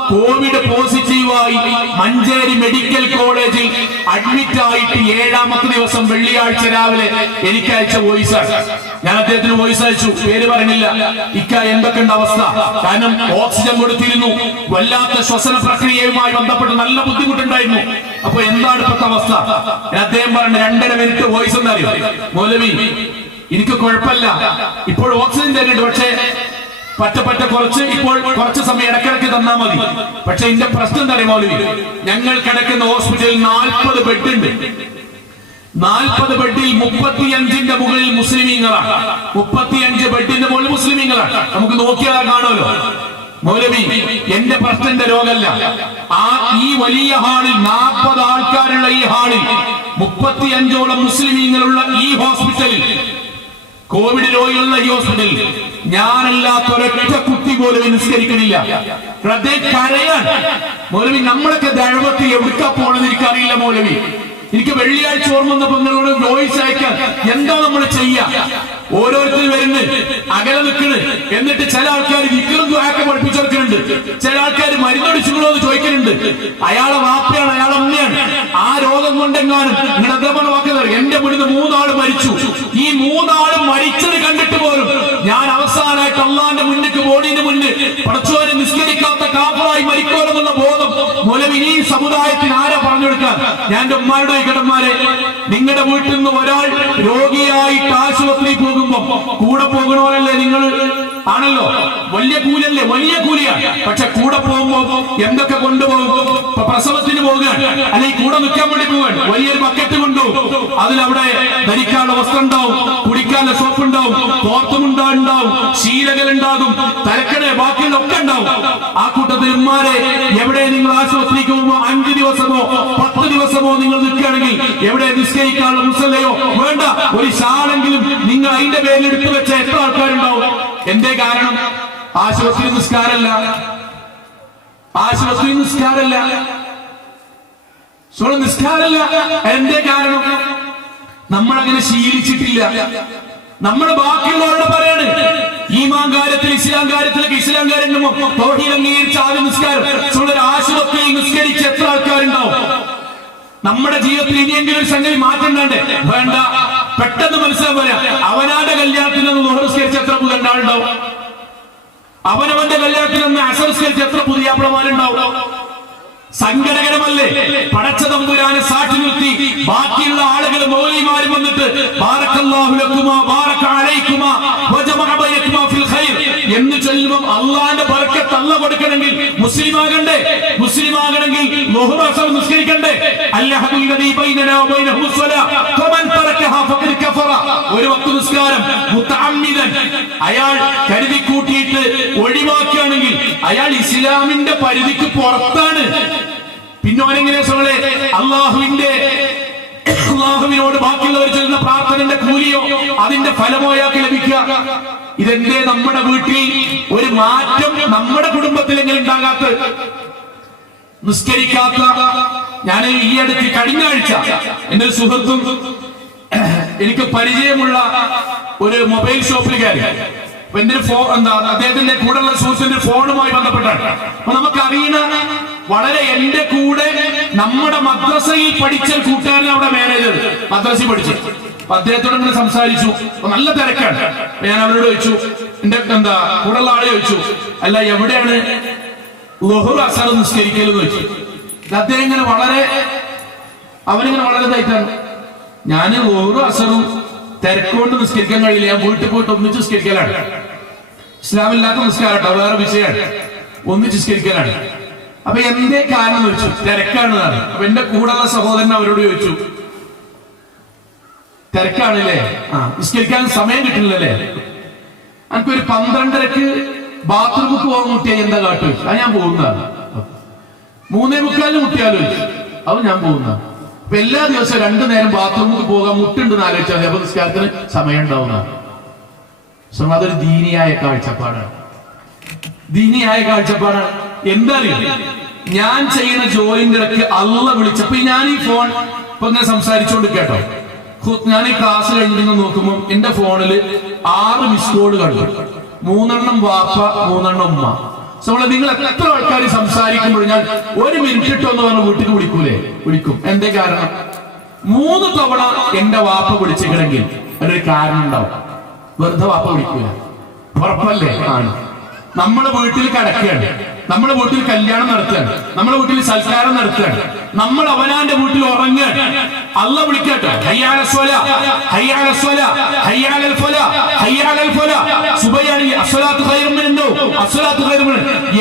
കോവിഡ് പോസിറ്റീവായി മഞ്ചേരി മെഡിക്കൽ കോളേജിൽ അഡ്മിറ്റ് ആയിട്ട് 7ാമത്തെ ദിവസം വെള്ളിയാഴ്ച രാവിലെ എനിക്ക് അയച്ച വോയിസാണ്. ഞാൻ അദ്ദേഹത്തിന് വോയിസ് അയച്ചു, പേര് പറഞ്ഞില്ല. ഇക്ക എന്തൊക്കെയുണ്ട് അവസ്ഥ? കാരണം ഓക്സിജൻ കൊടുത്തിരുന്നു, വല്ലാത്ത ശ്വസന പ്രക്രിയയുമായി ബന്ധപ്പെട്ട് നല്ല ബുദ്ധിമുട്ടുണ്ടായിരുന്നു. അപ്പൊ എന്താണ് ഇപ്പോഴത്തെ അവസ്ഥ? അദ്ദേഹം പറഞ്ഞ 2.5 മിനിറ്റ് വോയിസ് എന്നറിയോ? മൗലവി, എനിക്ക് കുഴപ്പമില്ല, ഇപ്പോൾ ഓക്സിജൻ തരുന്നുണ്ട്, പക്ഷേ പറ്റ കുറച്ച്, ഇപ്പോൾ കുറച്ച് സമയം ഇടക്കിടക്ക് തന്നാ മതി. പക്ഷെ എന്റെ പ്രശ്നം എന്താ അറിയാം മൗലവി? ഞങ്ങൾ കിടക്കുന്ന ഹോസ്പിറ്റലിൽ 40 ബെഡ് ഉണ്ട്. 40 ബെഡിൽ 35ന്റെ മുകളിൽ മുസ്ലിമീങ്ങളാണ്. 35 ബെഡിന്റെ മുകളിൽ മുസ്ലിമീങ്ങളാണ്. നമുക്ക് നോക്കിയാൽ കാണുമല്ലോ. മൗലവി, എന്റെ പ്രശ്നന്റെ രോഗമല്ല. ഈ വലിയ ഹാളിൽ 40 ആൾക്കാരുള്ള ഈ ഹാളിൽ 35ഓളം മുസ്ലിമീങ്ങളുള്ള ഈ ഹോസ്പിറ്റലിൽ, കോവിഡ് രോഗികളുള്ള ഈ ഹോസ്പിറ്റലിൽ ഞാനല്ലാത്ത ഒരൊറ്റ കുട്ടി പോലും നിസ്കരിക്കണില്ല. കരയാൻ. മൗലവി, നമ്മളൊക്കെ ദഴവത്ത് എവിടുക്കാ പോണെന്ന് എനിക്കറിയില്ല മൗലവി. എനിക്ക് വെള്ളിയാഴ്ച ഓർമ്മ വന്നപ്പോ നിങ്ങളോട് വോയിസ് അയക്കാൻ എന്താ നമ്മൾ ചെയ്യാ? ഓരോരുത്തർ വരുന്നത് അകലെ നിൽക്കണ്. എന്നിട്ട് ചില ആൾക്കാർ വിക്രം ദ്വാരൊക്കെ പഠിപ്പിച്ചെടുക്കുന്നുണ്ട്, ചില ആൾക്കാർ മരുന്നടിച്ചുകളോ എന്ന് ചോദിക്കുന്നുണ്ട്. അയാളെ വാപ്പയാണ്, അയാളെ അമ്മയാണ്. ആ രോഗം കൊണ്ടെങ്ങാനും നിങ്ങൾ എന്താ പറഞ്ഞ വാക്കുന്നത്? എന്റെ വീട്ടിൽ 3 ആള് മരിച്ചു. ഈ 3 ആളും മരിച്ചത് കണ്ടിട്ട് പോലും ഞാൻ അവസാനമായിട്ട് അള്ളാന്റെ മുന്നിക്ക് ബോഡിന്റെ മുന്നിൽ പടച്ചോനെ നിസ്കരിക്കാത്ത കാഫറായി മരിക്കോലെന്നുള്ള ബോധം മൂലം ഇനി സമുദായത്തിന് ആരാ പറഞ്ഞു കൊടുക്കാൻ? ഞാൻ എന്റെ ഉമ്മാരുടെ കടന്മാരെ, നിങ്ങളുടെ വീട്ടിൽ നിന്ന് ഒരാൾ രോഗിയായിട്ട് ആശുപത്രിയിൽ പോകുമ്പോ കൂടെ പോകണോരല്ലേ നിങ്ങൾ? ആണല്ലോ, വലിയ കൂലല്ലേ? വലിയ കൂലിയാണ്. പക്ഷെ കൂടെ പോകുമ്പോ എന്തൊക്കെ കൊണ്ടുപോകും? ഇപ്പൊ പ്രസവത്തിന് പോകുകയാണ്, അല്ലെങ്കിൽ കൂടെ നിൽക്കാൻ വേണ്ടി പോകാൻ വലിയൊരു ബക്കറ്റ് കൊണ്ടുപോകും. അതിലവിടെ ധരിക്കാനുള്ള വസ്ത്രം ഉണ്ടാവും, കുടിക്കാനുള്ള സോപ്പ് ഉണ്ടാവും, തോർത്തുമുണ്ടാവും, ശീലകൾ ഉണ്ടാകും, തലക്കടെ ബാക്കിയുള്ള ഒക്കെ ഉണ്ടാവും. ആ കൂട്ടത്തിൽ ഉമ്മാരെ, എവിടെ നിങ്ങൾ ആശുപത്രിക്ക് പോകുമ്പോ 5 ദിവസമോ 10 ദിവസമോ നിങ്ങൾ നിൽക്കുകയാണെങ്കിൽ എവിടെ നിസ്കരിക്കാനുള്ള മുസല്ലയോ വേണ്ട, ഒരു ഷാളെങ്കിലും നിങ്ങൾ അതിന്റെ പേരിൽ എടുത്തു വെച്ച എത്ര ആൾക്കാരുണ്ടാവും? എന്തേ കാരണം? ആശുപത്രി നിസ്കാരമല്ല, ആശുപത്രി നിസ്കാരമല്ല, നിസ്കാരമല്ല. എന്തേ കാരണം? നമ്മളങ്ങനെ ശീലിച്ചിട്ടില്ല. നമ്മൾ ബാക്കിയുള്ളവരോട് പറയാണ് ഈമാൻ കാര്യത്തിൽ, ഇസ്ലാം കാര്യത്തിലൊക്കെ ഇസ്ലാം കാര്യം തൗഹീദ് അംഗീകരിച്ച ആദ്യ നിസ്കാരം. ആശുപത്രിയിൽ നിസ്കരിച്ച് എത്ര ആൾക്കാരുണ്ടാവും? നമ്മുടെ ജീവിതത്തിൽ ഇനിയെങ്കിലും ഒരു സംഗതി മാറ്റണ്ടേ? വേണ്ട. പെട്ടെന്ന് മനസ്സിലാൻ പറയാം, അവനാന്റെ കല്യാണത്തിൽ നിന്ന് നിസ്കരിച്ച് എത്ര പുതിയ ഉണ്ടാവും? അവനവന്റെ കല്യാണത്തിൽ നിന്ന് അസംസ്കരിച്ച് എത്ര പുതിയ അപ്രമാരുണ്ടാവും? സങ്കടകരമല്ലേ? പടച്ച തമ്പുരാനെ സാക്ഷി നിർത്തി ബാക്കിയുള്ള ആളുകൾ മൗലവിമാർ വന്നിട്ട് ബാറക്കല്ലാഹു ലക്കുമാ ബാറക അലൈക്കുമാ വജമഅ ബൈനകുമാ ഫിൽ ഖൈർ എന്ന് ചൊല്ലുമ്പോൾ അല്ലാഹുവിന്റെ ബർക്കത്ത് അല്ലാഹ് കൊടുക്കണമെങ്കിൽ മുസ്ലിം ആകണ്ടേ? മുസ്ലിം ആകണമെങ്കിൽ ളുഹ്ർ അസർ നിസ്കരിക്കണ്ടേ? അൽഹദീ ബൈനനാ വബൈനഹു സ്വലാ ഫമൻ തറകഹാ ഫഖദ് കഫറ. ഒരു വക്ത് നിസ്കാരം മുതഅമ്മിദൻ അയാൾ കരുതി കൂട്ടിയിട്ട് ഒഴിവാക്കുകയാണെങ്കിൽ അയാൾ ഇസ്ലാമിന്റെ പരിധിക്ക് പുറത്താണ്. പിന്നെ ഓനെങ്ങനെ അള്ളാഹുവിനോട് ബാക്കിയുള്ളവർ ചെയ്യുന്ന പ്രാർത്ഥനയുടെ കൂലിയോ അതിന്റെ ഫലമോ അയാൾക്ക് ലഭിക്കുക? ഇതെന്തേ നമ്മുടെ വീട്ടിൽ ഒരു മാറ്റം നമ്മുടെ കുടുംബത്തിലെങ്കിലും ഉണ്ടാകാത്ത? നിസ്കരിക്കാത്ത. ഞാൻ ഈ അടുത്ത് കഴിഞ്ഞ ആഴ്ച എന്റെ ഒരു സുഹൃത്തും എനിക്ക് പരിചയമുള്ള ഒരു മൊബൈൽ ഷോപ്പിൽ കയറി. അപ്പൊ എന്റെ അദ്ദേഹത്തിന്റെ കൂടെയുള്ള സുഹൃത്തിന്റെ ഫോണുമായി ബന്ധപ്പെട്ടാണ്. അപ്പൊ നമുക്കറിയുന്ന വളരെ എന്റെ കൂടെ നമ്മുടെ മദ്രസയിൽ പഠിച്ച കൂട്ടുകാരൻ അവിടെ മാനേജർ മദ്രസയിൽ പഠിച്ചു. അപ്പൊ അദ്ദേഹത്തോട് ഇങ്ങനെ സംസാരിച്ചു. അപ്പൊ നല്ല തിരക്കാണ്. ഞാൻ അവരോട് ചോദിച്ചു, എന്റെ കൂടെയുള്ള ആളെ ചോദിച്ചു, അല്ല എവിടെയാണ് ളുഹ്ർ അസർ നിസ്കരിക്കലെന്ന് ചോദിച്ചു. അദ്ദേഹം ഇങ്ങനെ അവനിങ്ങനെ വളരെ ഇതായിട്ടാണ്, ഞാൻ ളുഹ്ർ അസറും തിരക്കുകൊണ്ട് നിസ്കരിക്കാൻ കഴിയില്ല, ഞാൻ വീട്ടിൽ പോയിട്ട് ഒന്നിച്ച് നിസ്കരിക്കലാണ്. ഇസ്ലാമില്ലാത്ത നിസ്കാരട്ടോ, വേറെ വിഷയമാണ്, ഒന്നിച്ച് നിസ്കരിക്കലാണ്. അപ്പൊ എന്തേ കാരണം എന്ന് ചോദിച്ചു. തിരക്കാണ്. അപ്പൊ എന്റെ കൂടെയുള്ള സഹോദരൻ അവരോട് ചോദിച്ചു, തിരക്കാണല്ലേ, നിസ്കരിക്കാൻ സമയം കിട്ടില്ലല്ലേ, എനിക്കൊരു 12:30 ബാത്റൂമിൽ പോകാൻ മുട്ടിയാൽ എന്താ കാട്ടു? അത് ഞാൻ പോകുന്നതാണ്. 3:45 മുട്ടിയാലോ? അത് ഞാൻ പോകുന്ന. അപ്പൊ എല്ലാ ദിവസവും 2 നേരം ബാത്റൂമിൽ പോകാൻ മുട്ടുണ്ടെന്ന് ആലോചിച്ചാൽ മതി. അപ്പൊ നിസ്കാരത്തിന് സമയം ഉണ്ടാവുന്നതാണ്. അതൊരു ദീനിയായ കാഴ്ചപ്പാടാണ്. ദീനിയായ കാഴ്ചപ്പാടാണ്. എന്താ അറിയാം, ഞാൻ ചെയ്യുന്ന ജോലിന്റെ ഇടയ്ക്ക് അള്ള വിളിച്ചപ്പോ ഞാൻ ഈ ഫോൺ ഇപ്പൊ ഇങ്ങനെ സംസാരിച്ചോണ്ട് കേട്ടോ, ഞാൻ ഈ ക്ലാസ് കഴിഞ്ഞിട്ട് നോക്കുമ്പോൾ എന്റെ ഫോണിൽ 6 മിസ് കോൾ കണ്ടു. 3 വാപ്പ, 3 ഉമ്മ. നിങ്ങൾ എത്ര ആൾക്കാർ സംസാരിക്കുമ്പോൾ ഞാൻ 1 മിനിറ്റ് ഇട്ടോ എന്ന് പറഞ്ഞ വീട്ടിൽ വിളിക്കും. എന്തേ കാരണം? 3 തവണ എന്റെ വാപ്പ വിളിച്ചിട്ടുണ്ടെങ്കിൽ അതിനൊരു കാരണം ഉണ്ടാവും. വെറുതെ വാപ്പ വിളിക്കൂല, ഉറപ്പല്ലേ? ആണ്. നമ്മളെ വീട്ടിൽ കിടക്കുകയാണ്, നമ്മളെ വീട്ടിൽ കല്യാണം നടത്തുകയാണ്, നമ്മളെ വീട്ടിൽ സൽക്കാരം നടത്തുകയാണ്, നമ്മൾ അവനാന്റെ വീട്ടിൽ ഉറങ്ങുകയാണ്. അള്ള വിളിക്കട്ടെ,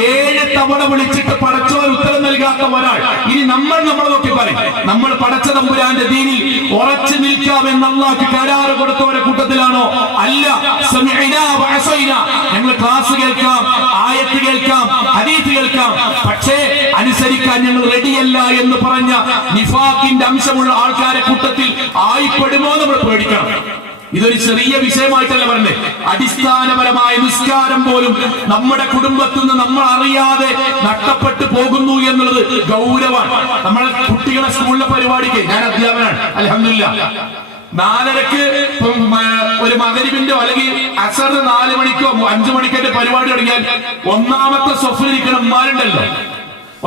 7 തവണ വിളിച്ചിട്ട് പടച്ചവൻ ഉത്തരം നൽകാത്ത ഒരാൾ ഇനി നമ്മളെ നോക്കി പറയും, നമ്മൾ പടച്ച തമ്പുരാന്റെ ദീനിൽ ഉറച്ചു നിൽക്കാമെന്ന് അള്ളാഹ്ക്ക് കരാറ് കൊടുത്തവരെ കൂട്ടത്തിലാണോ? അല്ല. ഞങ്ങൾ ക്ലാസ് കേൾക്കാം, ആയത്ത് കേൾക്കാം, ഹദീസ് കേൾക്കാം, പക്ഷേ അനുസരിക്കാൻ ഞങ്ങൾ റെഡിയല്ല എന്ന് പറഞ്ഞ നിഫാഖിന്റെ അംശമുള്ള ആൾക്കാരെ കൂട്ടത്തിൽ ആയിപ്പെടുമോ നമ്മൾ പേടിക്കണം. ഇതൊരു ചെറിയ വിഷയമായിട്ടല്ല പറഞ്ഞത്. അടിസ്ഥാനപരമായ നിസ്കാരം പോലും നമ്മുടെ കുടുംബത്തിൽ നിന്ന് നമ്മൾ അറിയാതെ നഷ്ടപ്പെട്ടു പോകുന്നു എന്നുള്ളത് ഗൗരവമാണ്. നമ്മളെ കുട്ടികളെ സ്കൂളിലെ പരിപാടിക്ക് ഞാൻ അധ്യാപകനാണ്, അൽഹംദുലില്ലാഹ്. 4:30 ഒരു മഗ്‌രിബിന്റെ അല്ലെങ്കിൽ അസർ 4 മണിക്കോ 5 മണിക്കോ പരിപാടി തുടങ്ങിയാൽ 1ാമത്തെ സ്വഫിലിരിക്കണ ഉമ്മാരുണ്ടല്ലോ,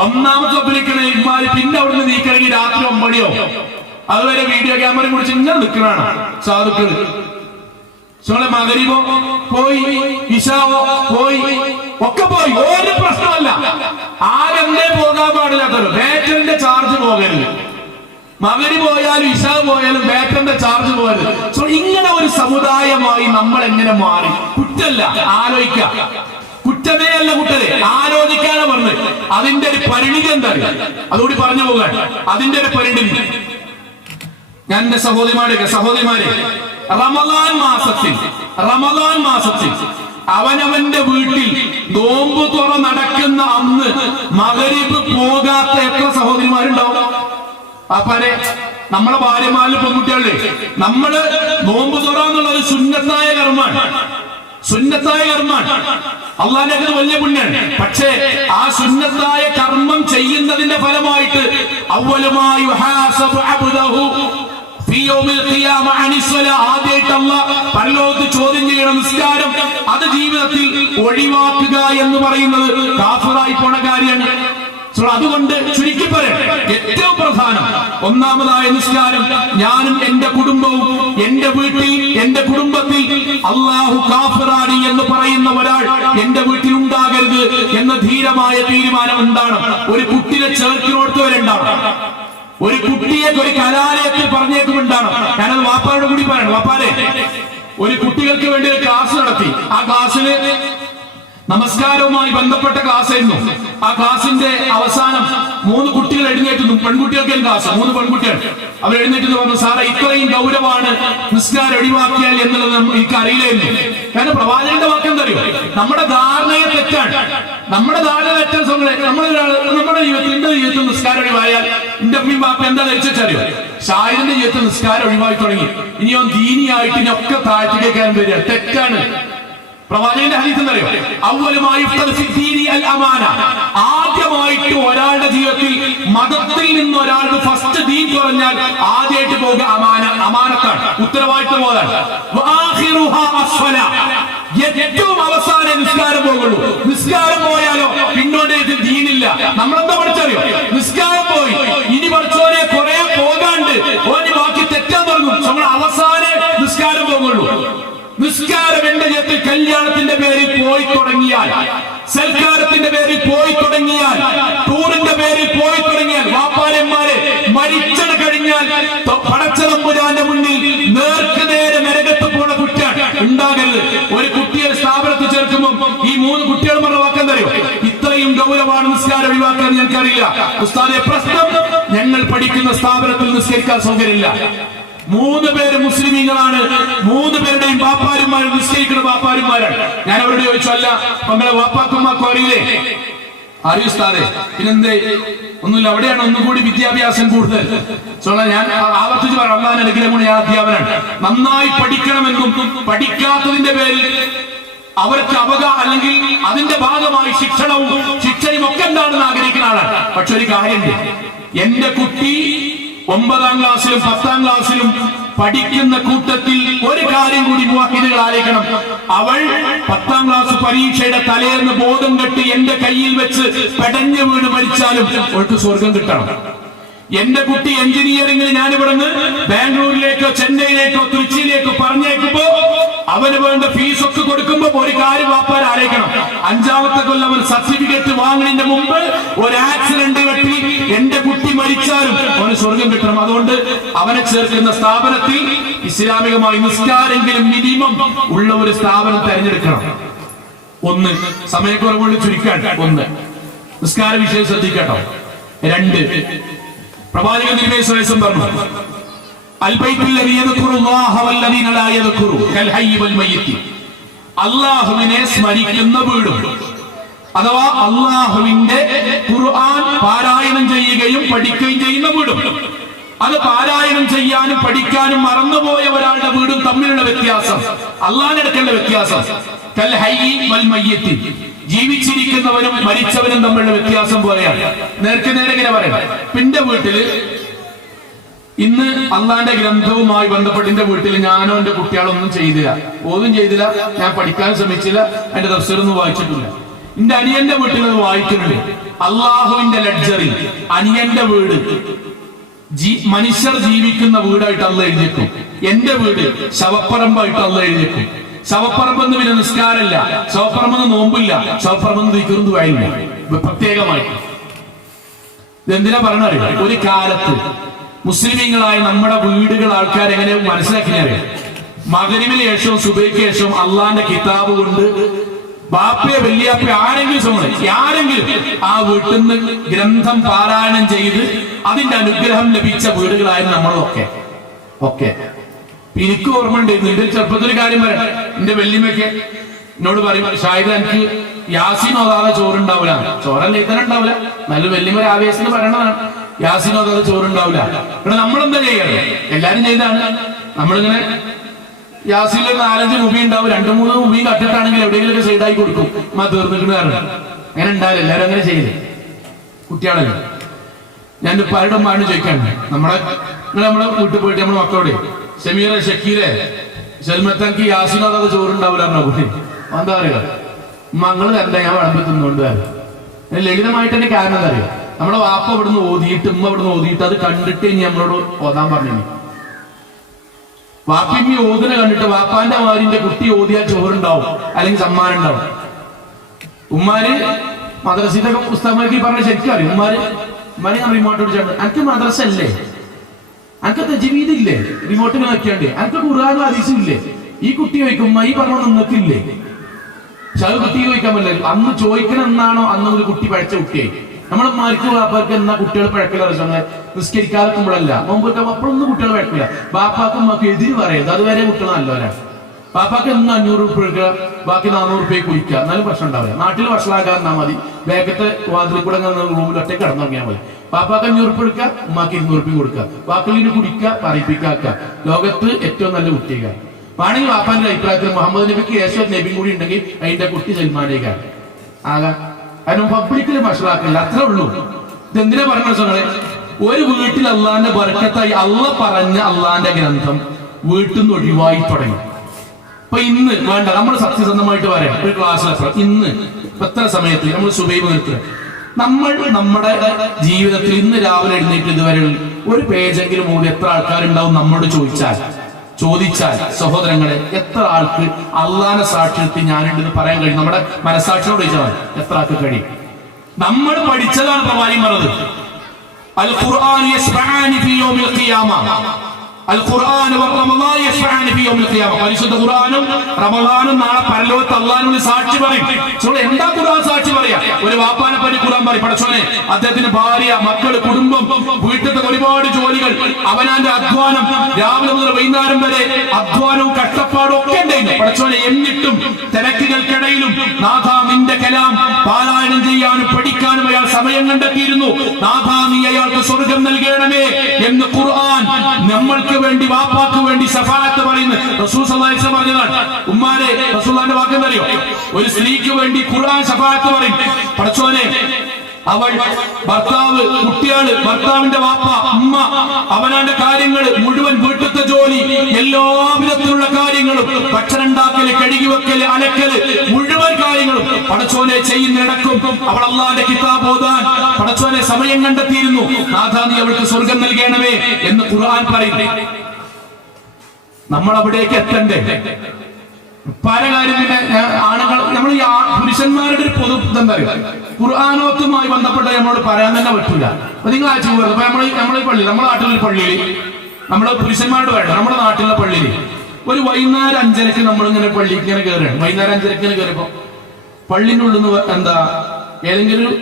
1ാമത്തെ സ്വഫിലിരിക്കണ ഇമ്മാര് പിന്നെ അവിടുന്ന് നീക്കണമെങ്കിൽ രാത്രി 9 മണിയോ. അതുവരെ വീഡിയോ ക്യാമറ കുറിച്ച് ഇങ്ങനെ നിൽക്കണാണ് സാധുക്കള്. മഗ്‌രിബോ പോയി, ഇശാവോ പോയി, ഒക്കെ പോയി, ഒരു പ്രശ്നമല്ല. ആരെന്തേ പോകാൻ പാടില്ലാത്തല്ലോ, ബാറ്ററിന്റെ ചാർജ് പോകരുത്. മഗ്‌രിബ് പോയാലും ഇശാ പോയാലും ബാറ്ററിന്റെ ചാർജ് പോകരുത്. ഇങ്ങനെ ഒരു സമുദായമായി നമ്മൾ എങ്ങനെ മാറി? കുറ്റല്ല, ആലോചിക്കാം. കുറ്റമേ അല്ല കുട്ടരെ, ആലോചിക്കാനാണ് പറഞ്ഞത്. അതിന്റെ ഒരു പരിണിതി എന്താ? അതുകൂടി പറഞ്ഞു പോകാൻ. അതിന്റെ ഒരു പരിണിതി ഞാൻ എന്റെ സഹോദരിമാരെ റമദാൻ മാസത്തിൽ അവനവന്റെ വീട്ടിൽ നോമ്പ് തുറ നടക്കുന്ന അന്ന് മഗ്‌രിബ് പോകാത്ത എത്ര സഹോദരിമാരുണ്ടാവും? അപ്പനെ നമ്മളെ ഭാര്യമാരിൽ പെൺകുട്ടികളെ നമ്മള് നോമ്പ് തുറ എന്നുള്ളത് സുന്നത്തായ കർമ്മാണ്. അള്ളാന്റെ അത് വലിയ പുണ്യാണ്. പക്ഷേ ആ സുന്നത്തായ കർമ്മം ചെയ്യുന്നതിന്റെ ഫലമായിട്ട് അവലുമായി പരലോകത്ത് ചോദ്യം ചെയ്യണം നിസ്കാരം. അത് ജീവിതത്തിൽ ഒഴിവാക്കുക എന്ന് പറയുന്നത് കാഫിറായി പോണ കാര്യമാണ്. അതുകൊണ്ട് ചുരുക്കി പറയാം, ഏറ്റവും പ്രധാനം ഒന്നാമതായ നിസ്കാരം. ഞാനും എന്റെ കുടുംബവും എന്റെ വീട്ടിൽ എന്റെ കുടുംബത്തിൽ അള്ളാഹു കാഫിറാണ് എന്ന് പറയുന്ന ഒരാൾ എന്റെ വീട്ടിൽ ഉണ്ടാകരുത് എന്ന ധീരമായ തീരുമാനം ഉണ്ടാകണം. ഒരു കുട്ടിയെ ചേർത്തിനോടുത്തവരുണ്ടാവണം. ഒരു കുട്ടിയെ ഒരു കലാലയത്തിൽ പറഞ്ഞേക്കുമുണ്ടാണ്. ഞാനത് വാപ്പാനോട് കൂടി പറയണം. വാപ്പാനെ, ഒരു കുട്ടികൾക്ക് വേണ്ടി ഒരു ക്ലാസ് നടത്തി. ആ ക്ലാസ്സിന് നമസ്കാരവുമായി ബന്ധപ്പെട്ട ക്ലാസ് ആയിരുന്നു. ആ ക്ലാസിന്റെ അവസാനം 3 കുട്ടികൾ എഴുന്നേറ്റുന്നു. പെൺകുട്ടികൾക്ക് ക്ലാസ്, 3 പെൺകുട്ടികൾ. അവർ എഴുന്നേറ്റ് പറഞ്ഞു, സാറേ ഇത്രയും ഗൗരവമാണ് നിസ്കാരം ഒഴിവാക്കിയാൽ എന്നുള്ളത് എനിക്ക് അറിയില്ലായിരുന്നു. കാരണം പ്രവാചകന്റെ വാക്ക് എന്തറിയോ? നമ്മുടെ ധാരണയെ തെറ്റാണ്. നമ്മുടെ ധാരണ തെറ്റാൻ നമ്മുടെ ജീവിതത്തിൽ നിസ്കാരം ഒഴിവായാൽ എന്റെ അമ്മയും ബാപ്പ എന്താ ധരിച്ചറിയോ? ഷാഹിദിന്റെ ജീവിതത്തിൽ നിസ്കാരം ഒഴിവാക്കി തുടങ്ങി. ഇനി അവൻ ദീനിയായിട്ട് ഇനിയൊക്കെ താഴ്ത്തിക്കാൻ വരിക. തെറ്റാണ്. പ്രവാചകന്റെ ഹദീസ് എന്നറിയോ? ആദ്യമായിട്ട് ഒരാളുടെ ജീവിതത്തിൽ മതത്തിൽ നിന്ന് ഒരാളുടെ ഫസ്റ്റ് ദീൻ കുറഞ്ഞാൽ ആദ്യമായിട്ട് പോകുക അമാനത്താണ്, ഉത്തരവാദിത്വം പോകാൻ. ഏറ്റവും അവസാനം നിസ്കാരം പോകുള്ളൂ. നിസ്കാരം പോയാലോ പിന്നോട്ടേക്ക് ദീനില്ല. നമ്മളെന്താ പഠിച്ചറിയോ? നിസ്കാരം പോയി, ഇനി പഠിച്ചോനെ കുറെ പോകാണ്ട് ഓന് ബാക്കി തെറ്റാൻ തുടങ്ങും. നമ്മൾ അവസാനം നിസ്കാരം പോകുള്ളൂ. നിസ്കാരം എന്റെ ജീവിതത്തിൽ കല്യാണത്തിന്റെ പേരിൽ പോയി തുടങ്ങിയാൽ, സൽക്കാരത്തിന്റെ പേരിൽ പോയി തുടങ്ങിയാൽ, ടൂറിന്റെ പേരിൽ പോയി തുടങ്ങിയാൽ, വാപ്പാരന്മാരെ മരിച്ചത് കഴിഞ്ഞാൽ പടച്ചതമ്പുരാന്റെ മുന്നിൽ നേർക്ക് നേരെ നരകത്ത് പോണ കുറ്റാണ് ഉണ്ടാകരുത്. ഒരു കുട്ടിയെ സ്ഥാപനത്തിൽ ചേർക്കുമ്പോൾ ഈ 3 കുട്ടികൾ പറഞ്ഞ വാക്കാൻ തരുമോ? ഇത്രയും ഗൗരവമാണ് നിസ്കാരം ഒഴിവാക്കാൻ ഞങ്ങൾക്കറിയില്ല. ഉസ്താദെ, പ്രശ്നം ഞങ്ങൾ പഠിക്കുന്ന സ്ഥാപനത്തിൽ നിസ്കരിക്കാൻ സൗകര്യമില്ല. 3 പേര് മുസ്ലിമീങ്ങളാണ്. 3 പേരുടെയും വാപ്പാരുമാരും നിശ്ചയിക്കുന്ന വാപ്പാരുമാരാണ്. ഞാൻ അവരോട് ചോദിച്ചു, അല്ല മകളെ വാപ്പാക്കുമാക്കും അറിയില്ലേ? അറിയൂ ഉസ്താദെ. പിന്നെന്തേ? ഒന്നുമില്ല, അവിടെയാണ് ഒന്നുകൂടി വിദ്യാഭ്യാസം കൂടുതൽ. ഞാൻ ആവർത്തിച്ച് പറയാം, അള്ളാഹുവിന്റെ അനുഗ്രഹം കൊണ്ട് ഞാൻ അധ്യാപനാണ്. നന്നായി പഠിക്കണമെന്നും പഠിക്കാത്തതിന്റെ പേരിൽ അവർക്ക് അല്ലെങ്കിൽ അതിന്റെ ഭാഗമായി ശിക്ഷയും ഒക്കെ എന്താണെന്ന് ആഗ്രഹിക്കുന്ന ആളാണ്. പക്ഷെ ഒരു കാര്യമുണ്ട്, എന്റെ കുട്ടി 9ാം ക്ലാസ്സിലും 10ാം ക്ലാസ്സിലും പഠിക്കുന്ന കൂട്ടത്തിൽ ഒരു കാര്യം കൂടി മുവാഹിദുകൾ ആലോചിക്കണം. അവൾ 10ാം ക്ലാസ് പരീക്ഷയുടെ തലേന്ന് ബോധം കെട്ടി എന്റെ കയ്യിൽ വെച്ച് പെടഞ്ഞു വീണ് മരിച്ചാലും അവൾക്ക് സ്വർഗം കിട്ടണം. എന്റെ കുട്ടി എഞ്ചിനീയറിംഗിന് ഞാൻ ഇവിടുന്ന് ബാംഗ്ലൂരിലേക്കോ ചെന്നൈയിലേക്കോ തിരുച്ചിയിലേക്കോ പറഞ്ഞേക്കുമ്പോ അവന് വേണ്ട ഫീസ് ഒക്കെ കൊടുക്കുമ്പോ ഒരു കാര്യം വാപ്പാൻ ആലോചിക്കണം. 5ാമത്തെ കൊല്ലം അവൻ സർട്ടിഫിക്കറ്റ് വാങ്ങുന്നതിന്റെ മുമ്പ് ഒരു ആക്സിഡന്റ് പറ്റി എന്റെ കുട്ടി മരിച്ചാലും അവന് സ്വർഗം കിട്ടണം. അതുകൊണ്ട് അവനെ ചേർക്കുന്ന സ്ഥാപനത്തിൽ ഇസ്ലാമികമായി നിസ്കാരെങ്കിലും മിനിമം ഉള്ള ഒരു സ്ഥാപനം തെരഞ്ഞെടുക്കണം. 1, സമയക്കുറവുകൊണ്ട് ചുരുക്കാൻ. 1, നിസ്കാര വിഷയം ശ്രദ്ധിക്കട്ടോ. 2, പ്രവാചകൻ തിരുമേനി പറഞ്ഞു, അല്ലാഹുവിനെ സ്മരിക്കുന്ന വീടും, അഥവാ അല്ലാഹുവിന്റെ ഖുർആൻ പാരായണം ചെയ്യുകയും പഠിക്കുകയും ചെയ്യുന്ന വീടും. അത് പാരായണം ചെയ്യാനും പഠിക്കാനും മറന്നുപോയ ഒരാളുടെ വീടും തമ്മിലുള്ള വ്യത്യാസം, അള്ളാഹിന്റെ അടുക്കലുള്ള വ്യത്യാസം കൽ ഹയ്യി വൽ മയ്യിത്തി, ജീവിച്ചിരിക്കുന്നവരും മരിച്ചവരും തമ്മിലുള്ള വ്യത്യാസം പോലെയാണ്. നേർക്ക് നേരെ ഇങ്ങനെ പറയാം. എന്റെ വീട്ടില് ഇന്ന് അള്ളാന്റെ ഗ്രന്ഥവുമായി ബന്ധപ്പെട്ട് എന്റെ വീട്ടിൽ ഞാനോ എന്റെ കുട്ടികളൊന്നും ചെയ്തില്ല, ഓതും ചെയ്തില്ല, ഞാൻ പഠിക്കാൻ ശ്രമിച്ചില്ല, എന്റെ തഫ്സീറൊന്നും വായിച്ചിട്ടില്ല. എന്റെ അനിയന്റെ വീട്ടിൽ അത് വായിക്കുന്നുണ്ട്. അള്ളാഹുവിന്റെ ലഗ്ജറി അനിയന്റെ വീട് മനുഷ്യർ ജീവിക്കുന്ന വീടായിട്ട് അള്ള എഴുതിയേക്കും. എന്റെ വീട് ശവപ്പറമ്പായിട്ട് അള്ള എഴുതിയേക്കും. ശവപ്പറമ്പെന്ന് പിന്നെ നിസ്കാരമില്ല, ശവപ്പറമ്പെന്ന് നോമ്പില്ല, ശവപ്പറമ്പെന്ന് ദിക്റും ദുആയില്ല. പ്രത്യേകമായിട്ട് ഇതെന്തിനാ പറഞ്ഞറിയോ? ഒരു കാലത്ത് മുസ്ലിമീങ്ങളായ നമ്മുടെ വീടുകൾ ആൾക്കാർ എങ്ങനെ മനസ്സിലാക്കിയാൽ മഗ്‌രിബിന് ശേഷവും സുബഹിക്ക് ശേഷവും അള്ളാന്റെ കിതാബ് കൊണ്ട് ബാപ്പയെ വല്യാപ്പ ആരെങ്കിലും ആ വീട്ടിൽ നിന്ന് ഗ്രന്ഥം പാരായണം ചെയ്ത് അതിന്റെ അനുഗ്രഹം ലഭിച്ച വീടുകളായിരുന്നു നമ്മളൊക്കെ. എനിക്ക് ഓർമ്മ ഉണ്ടായിരുന്നു. എന്റെ ചെറുപ്പത്തിൽ കാര്യം പറയാം. എന്റെ വല്യമ്മയൊക്കെ എന്നോട് പറയും, ഷാഹിദ എനിക്ക് യാസീൻ ഓതാതെ ചോറുണ്ടാവില്ല. ചോറല്ല ഇതന്നെ ഉണ്ടാവില്ല, നല്ല വല്യമ്മ ആവേശത്തിന് പറയണതാണ്. യാസീൻ ഓതാതെ ചോറുണ്ടാവില്ല. ഇവിടെ നമ്മളെന്താ ചെയ്യാറ്? എല്ലാരും ചെയ്താണ്. നമ്മളിങ്ങനെ യാസീനിൽ 4-5 മുബി ഉണ്ടാവും, 2-3 മുബി കട്ടിട്ടാണെങ്കിൽ എവിടെയെങ്കിലും സൈഡായി കൊടുക്കും. തീർന്നിട്ട് കാരണം അങ്ങനെ ഉണ്ടാവില്ല. എല്ലാരും അങ്ങനെ ചെയ്യില്ല, കുട്ടിയാണല്ലോ. ഞാൻ പലരുടെ അമ്മയോട് ചോദിക്കാണ്, നമ്മളെ വീട്ടിൽ പോയിട്ട് നമ്മുടെ മക്കളോട്, ഷമീറെ ഷക്കീരെ ഷെൽമത്താൻക്ക് യാസിനോദാതെ ചോറുണ്ടാവില്ല. എന്താ പറയുക, മങ്ങള് തരണ്ട, ഞാൻ വിളമ്പി തിന്നുകൊണ്ട് തരാം. ലളിതമായിട്ട് തന്നെ കാരണം എന്താ അറിയാം? നമ്മളെ വാപ്പ ഇവിടുന്ന് ഓതിയിട്ട് ഉമ്മ ഇവിടുന്ന് ഓതിയിട്ട് അത് കണ്ടിട്ട് ഇനി നമ്മളോട് ഓതാൻ പറഞ്ഞു. വാപ്പിമ്മി ഓതിന കണ്ടിട്ട് വാപ്പാന്റെ മാരിന്റെ കുട്ടി ഓതിയാൽ ചോറുണ്ടാവും, അല്ലെങ്കിൽ സമ്മാനം ഉണ്ടാവും. ഉമ്മാര് മദ്രസയിലൊക്കെ പുസ്തകമാക്കി പറഞ്ഞ ശരിക്കും അറിയും. ഉമ്മാര് ഞാൻ റിമോട്ട് പിടിച്ചാണ്ട്, എനിക്ക് മദ്രസ അല്ലേ, എനിക്ക് തജ്വീദില്ലേ, റിമോട്ടിന് നോക്കിയാണ്ട് എനിക്ക് ഖുർആനും ഹദീസും ഇല്ലേ? ഈ കുട്ടി ചോദിക്കും, ഈ പറഞ്ഞ നിങ്ങൾക്കില്ലേ? പക്ഷെ അത് കുട്ടി ചോദിക്കാൻ പറ്റില്ല. അന്ന് ചോദിക്കണം എന്നാണോ അന്ന് ഒരു കുട്ടി പഴച്ച കുട്ടിയായി. നമ്മളെ മാർക്ക് വാപ്പാർക്ക് എന്നാ കുട്ടികൾ പഴക്കില്ല, നിസ്കരിക്കാതെക്കുമ്പോഴല്ല, മുമ്പ് അപ്പോഴൊന്നും കുട്ടികൾ പഴക്കില്ല. ബാപ്പാക്കും ഉമ്മക്കും എതിര് പറയരുത്, അതുവരെ കുട്ടികൾ നല്ലവരാണ്. പാപ്പാക്ക് എന്ന് 500 രൂപ എടുക്കുക, ബാക്കി 400 രൂപയ്ക്ക് കുടിക്കുക, എന്നാലും പ്രശ്നം ഉണ്ടാവില്ല. നാട്ടിൽ ഭക്ഷണമാക്കാന്നാ മതി, ബാക്കത്തെ വാതിൽ കൂടെ റൂമിൽ ഒറ്റ കിടന്നുറങ്ങിയാൽ മതി. പാപ്പാക്ക് 500 രൂപ എടുക്കുക, ഉമ്മാക്ക് 200 രൂപ കൊടുക്കുക, ബാക്കിലിന് കുടിക്കുക, പറയിപ്പിക്കാക്കുക. ലോകത്ത് ഏറ്റവും നല്ല കുട്ടികൾ വേണമെങ്കിൽ വാപ്പാന്റെ അഭിപ്രായത്തിൽ മുഹമ്മദ് നബിക്ക് യേശു നബിയും കൂടി ഉണ്ടെങ്കിൽ അതിന്റെ കുട്ടി സൽമാനേക്കാണ് ആകാം. കാരണം പബ്ലിക്കിൽ മനസ്സിലാക്കില്ല, അത്രേ ഉള്ളൂ. ഇതെന്തിനാ പറഞ്ഞ സ്വങ്ങളെ, ഒരു വീട്ടിൽ അള്ളാന്റെ ബർക്കത്തായി അള്ള പറഞ്ഞ അള്ളാന്റെ ഗ്രന്ഥം വീട്ടിൽ നിന്ന് ഒഴിവായി തുടങ്ങി. അപ്പൊ ഇന്ന് വേണ്ട, നമ്മൾ സത്യസന്ധമായിട്ട് പറയാം. ഒരു ക്ലാസ്സിൽ ഇന്ന് എത്ര സമയത്ത് നമ്മൾ സുബൈബ് നിർത്തുക, നമ്മൾ നമ്മുടെ ജീവിതത്തിൽ ഇന്ന് രാവിലെ എഴുന്നേറ്റ് ഇതുവരെ ഒരു പേജെങ്കിലും മൂടി എത്ര ആൾക്കാരുണ്ടാവും നമ്മോട് ചോദിച്ചാൽ സഹോദരങ്ങളെ, എത്ര ആൾക്ക് അള്ളാനെ സാക്ഷ്യത്തിൽ ഞാനുണ്ടെന്ന് പറയാൻ കഴിയും? നമ്മുടെ മനസ്സാക്ഷിയോട് ചോദിച്ചാൽ എത്ര ആൾക്ക് കഴിയും? നമ്മൾ പഠിച്ചതാണ് പ്രവാചകൻ പറഞ്ഞത്, അൽ ഖുർആൻ യസ്ഫഅനി ഫീ യൗമിൽ ഖിയാമ, അൽ ഖുർആൻ റമളാൻ യസ്ഫഅനി ഫീ യൗമിൽ ഖിയാമ. പരിശുദ്ധ ഖുർആനും റമളാനും നാളെ പരലോകത്ത് അല്ലാഹുവിന് സാക്ഷി പറയും. എന്താ ഖുർആൻ സാക്ഷി പറയാ? ഒരു വാപ്പാനെ പറ്റി ഖുർആൻ പറയും, പടച്ചോനെ അദ്ദേഹത്തിന് ഭാര്യ, മക്കള്, കുടുംബം, വീട്ടിലത്തെ ഒരുപാട് ജോലികൾ, അവനാന്റെ അധ്വാനം, രാവിലെ മുതൽ വൈകുന്നേരം വരെ അധ്വാനവും കഷ്ടപ്പാടും ഒക്കെ ഉണ്ടായിരുന്നു പടച്ചോനെ. എന്നിട്ടും തിരക്കുകൾക്കിടയിലും നാഥാ നിന്റെ കലാം പാരായണം ചെയ്യാനും പഠിക്കാനും അയാൾ സമയം കണ്ടെത്തിയിരുന്നു. നാഥാ നീ അയാൾക്ക് സ്വർഗം നൽകണമേ എന്ന് ഖുർആൻ നമ്മൾക്ക് വേണ്ടി, വാപ്പാക്ക് വേണ്ടി ശഫാഅത്ത് പറയുന്നു. റസൂൽ സല്ലല്ലാഹു അലൈഹി വസല്ലം പറഞ്ഞതാണ്. ഉമ്മാരെ, റസൂലുള്ളാഹിന്റെ വാക്ക് എന്തറിയോ? ഒരു സ്ത്രീക്ക് വേണ്ടി ഖുർആൻ ശഫാഅത്ത് പറയും. പടച്ചോനെ, അവൾ, ഭർത്താവ്, കുട്ടികള്, ഭർത്താവിന്റെ വാപ്പ, ഉമ്മ, അവനാന്റെ കാര്യങ്ങൾ മുഴുവൻ, വീട്ടിലത്തെ ജോലി, എല്ലാ വിധത്തിലുള്ള കാര്യങ്ങളും, ഭക്ഷണം ഉണ്ടാക്കല്, കഴുകി വെക്കല്, അലക്കല്, മുഴുവൻ കാര്യങ്ങളും പടച്ചോനെ ചെയ്യുന്നിടക്കും അവൾ അള്ളാന്റെ കിതാബ് ഓതാൻ പടച്ചോനെ സമയം കണ്ടെത്തിയിരുന്നു. നാഥാ നീ അവൾക്ക് സ്വർഗം നൽകണമേ എന്ന് ഖുർആൻ പറയുന്നു. നമ്മൾ അവിടേക്ക് എത്തണ്ടേ? പല കാര്യം ആണുങ്ങൾ, നമ്മൾ ഈ പുരുഷന്മാരുടെ ഒരു പൊതു എന്താ പറയുക, ഖുർആനോത്തുമായി ബന്ധപ്പെട്ട നമ്മളോട് പറയാൻ തന്നെ പറ്റൂല. അപ്പൊ നിങ്ങൾ ആഴ്ച നമ്മളെ പള്ളി, നമ്മുടെ നാട്ടിലൊരു പള്ളിയിൽ, നമ്മള് പുരുഷന്മാരോട് വേണ്ട, നമ്മുടെ നാട്ടിലെ പള്ളിയിൽ ഒരു വൈകുന്നേരം 5:30 നമ്മളിങ്ങനെ പള്ളിക്ക് ഇങ്ങനെ കയറുകയാണ്. വൈകുന്നേരം 5:30 ഇങ്ങനെ കയറിയപ്പോ പള്ളിന്റെ ഉള്ളിൽ നിന്ന് എന്താ ഏതെങ്കിലും,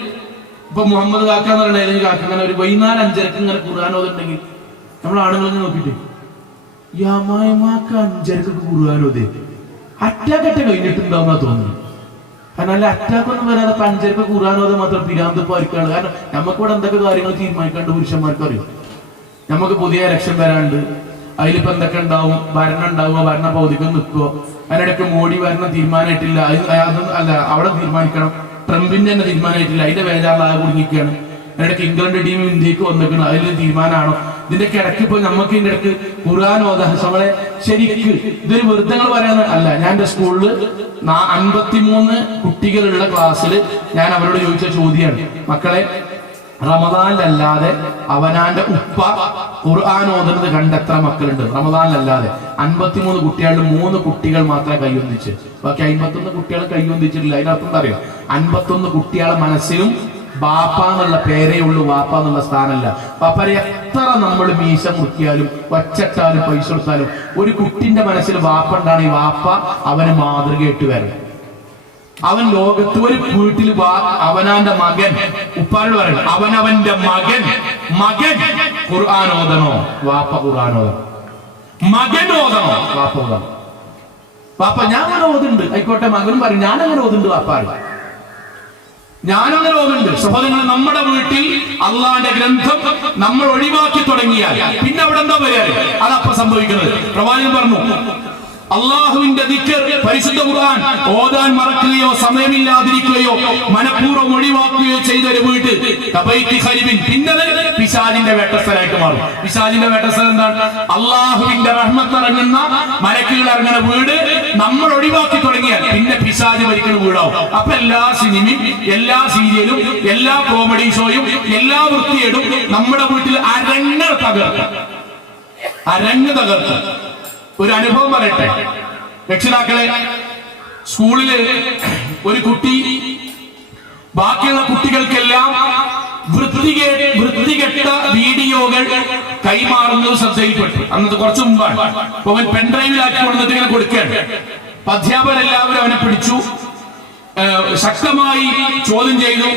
ഇപ്പൊ മുഹമ്മദ് കാക്ക എന്ന് പറയുന്ന ഏതെങ്കിലും കാക്ക ഇങ്ങനെ ഒരു വൈകുന്നേരം 5:30 ഇങ്ങനെ ഖുർആനോതുണ്ടെങ്കിൽ നമ്മൾ ആണുങ്ങൾ ഇങ്ങനെ നോക്കിയിട്ട് ഈ അമ്മായിമാക്ക് 5:30 ഖുർആനോദേ അറ്റാക്ക് കഴിഞ്ഞിട്ടുണ്ടാവുന്ന തോന്നുന്നു. കാരണം അല്ല, അറ്റാക്കൊന്നും വരാതെ 5:30 ഖുർആനോദം മാത്രം പിരാന്തപ്പായിരിക്കാണ്. കാരണം നമുക്കിവിടെ എന്തൊക്കെ കാര്യങ്ങൾ തീരുമാനിക്കാണ്ട് പുരുഷന്മാർക്ക് അറിയും. നമുക്ക് പുതിയ ഇലക്ഷൻ വരാണ്ട്, അതിലിപ്പോ എന്തൊക്കെ ഉണ്ടാവും, ഭരണം ഉണ്ടാവുക, ഭരണ പൗതികം നിൽക്കുവോ, അതിനിടയ്ക്ക് മോഡി ഭരണം തീരുമാനമായിട്ടില്ല, അതൊന്നും അല്ല, അവിടെ തീരുമാനിക്കണം. ട്രംപിന്റെ തന്നെ തീരുമാനമായിട്ടില്ല, അതിന്റെ വേജാറിലാകെ കുടുങ്ങിക്കുകയാണ്. അതിനിടയ്ക്ക് ഇംഗ്ലണ്ട് ടീം ഇന്ത്യക്ക് വന്നിരിക്കണം, അതിൽ തീരുമാനമാണോ? ഇതിന്റെ ഇടയ്ക്ക് ഇപ്പൊ നമുക്ക് ഇതിന്റെ ഇടയ്ക്ക് ഖുർആൻ ഓതാൻ നമ്മളെ ശരിക്ക് ഇതൊരു വെറുതെങ്ങൾ പറയാൻ അല്ല. ഞാൻ എന്റെ സ്കൂളിൽ 53 കുട്ടികളുള്ള ക്ലാസ്സിൽ ഞാൻ അവരോട് ചോദിച്ച ചോദ്യമാണ്, മക്കളെ റമദാനിലല്ലാതെ അവനാന്റെ ഉപ്പ ഖുർആൻ ഓതുന്നത് കണ്ടെത്ര മക്കളുണ്ട്? റമദാനിലല്ലാതെ 53 കുട്ടികളിൽ 3 കുട്ടികൾ മാത്രമേ കൈയൊന്നിച്ച്, ബാക്കി 51 കുട്ടികൾ കൈയൊന്നിച്ചിട്ടില്ല. അതിനർത്ഥം എന്താ അറിയോ? 51 കുട്ടികളെ മനസ്സിലും ബാപ്പ എന്നുള്ള പേരേ ഉള്ളൂ, വാപ്പ എന്നുള്ള സ്ഥാനമല്ല. പാപ്പരെ എത്ര നമ്മൾ മീശ മുറിക്കിയാലും വച്ചിട്ടാലും പൈസ കൊടുത്താലും ഒരു കുട്ടിന്റെ മനസ്സിൽ വാപ്പ ഉണ്ടാണ്. ഈ വാപ്പ അവന് മാതൃകയായിട്ട് വരണം. അവൻ ലോകത്ത് ഒരു വീട്ടിൽ അവനാന്റെ മകൻ, ഉപ്പാരോട് പറയണം, അവനവന്റെ മകൻ ഖുർആൻ ഓതണോ, വാപ്പ ഖുർആൻ ഓതണം. മകൻ ഓതണോ, വാപ്പ ഓതണം. വാപ്പ ഞാൻ അങ്ങനെ ഓതുണ്ട്, ആയിക്കോട്ടെ. മകനും പറയും ഞാൻ അങ്ങനെ ഓതുണ്ട്, വാപ്പാറ് ഞാനങ്ങനെ ഓതുണ്ട്. സഹോദരങ്ങൾ, നമ്മുടെ വീട്ടിൽ അള്ളാന്റെ ഗ്രന്ഥം നമ്മൾ ഒഴിവാക്കി തുടങ്ങിയാൽ പിന്നെ അവിടെ എന്താ വരിക? അതപ്പ സംഭവിക്കുന്നത്. പ്രവാചകൻ പറഞ്ഞു, അള്ളാഹുവിന്റെ ദിക്ർ, പരിശുദ്ധ ഖുർആൻ ഓതാൻ മറക്കുകയോ സമയമില്ലാതിരിക്കുകയോ മനഃപൂർവ്വം ഒഴിവാക്കുകയോ ചെയ്ത ഒരു വീട് പിന്നെ പിശാചിന്റെ വേട്ടസ്ഥലായിട്ട് മാറും. പിശാചിന്റെ വേട്ടസ്ഥലം എന്താണ്? അള്ളാഹുവിന്റെ റഹ്മത്ത് ഇറങ്ങുന്ന, മലക്കുകൾ ഇറങ്ങുന്ന വീട് നമ്മൾ ഒഴിവാക്കി തുടങ്ങിയാൽ പിന്നെ പിശാച് ഭരിക്കുന്ന വീടാവും. അപ്പൊ എല്ലാ സിനിമയും, എല്ലാ സീരിയലും, എല്ലാ കോമഡി ഷോയും, എല്ലാ വൃത്തിയേടും നമ്മുടെ വീട്ടിൽ അരങ്ങ് തകർത്ത്. ഒരു അനുഭവം പറയട്ടെ രക്ഷിതാക്കളെ. സ്കൂളില് ഒരു കുട്ടി ബാക്കിയുള്ള കുട്ടികൾക്കെല്ലാം വൃത്തികെട്ട വീഡിയോകൾ കൈമാറുന്നത് ശ്രദ്ധയിൽപ്പെട്ടു. അന്നത് കുറച്ചു മുമ്പാണ്. അപ്പൊ അവൻ പെൻഡ്രൈവിലാക്കി കൊണ്ടിട്ട് ഇങ്ങനെ കൊടുക്കുകയാണ്. അധ്യാപകരെല്ലാവരും അവനെ പിടിച്ചു, ശക്തമായി ചോദ്യം ചെയ്തു.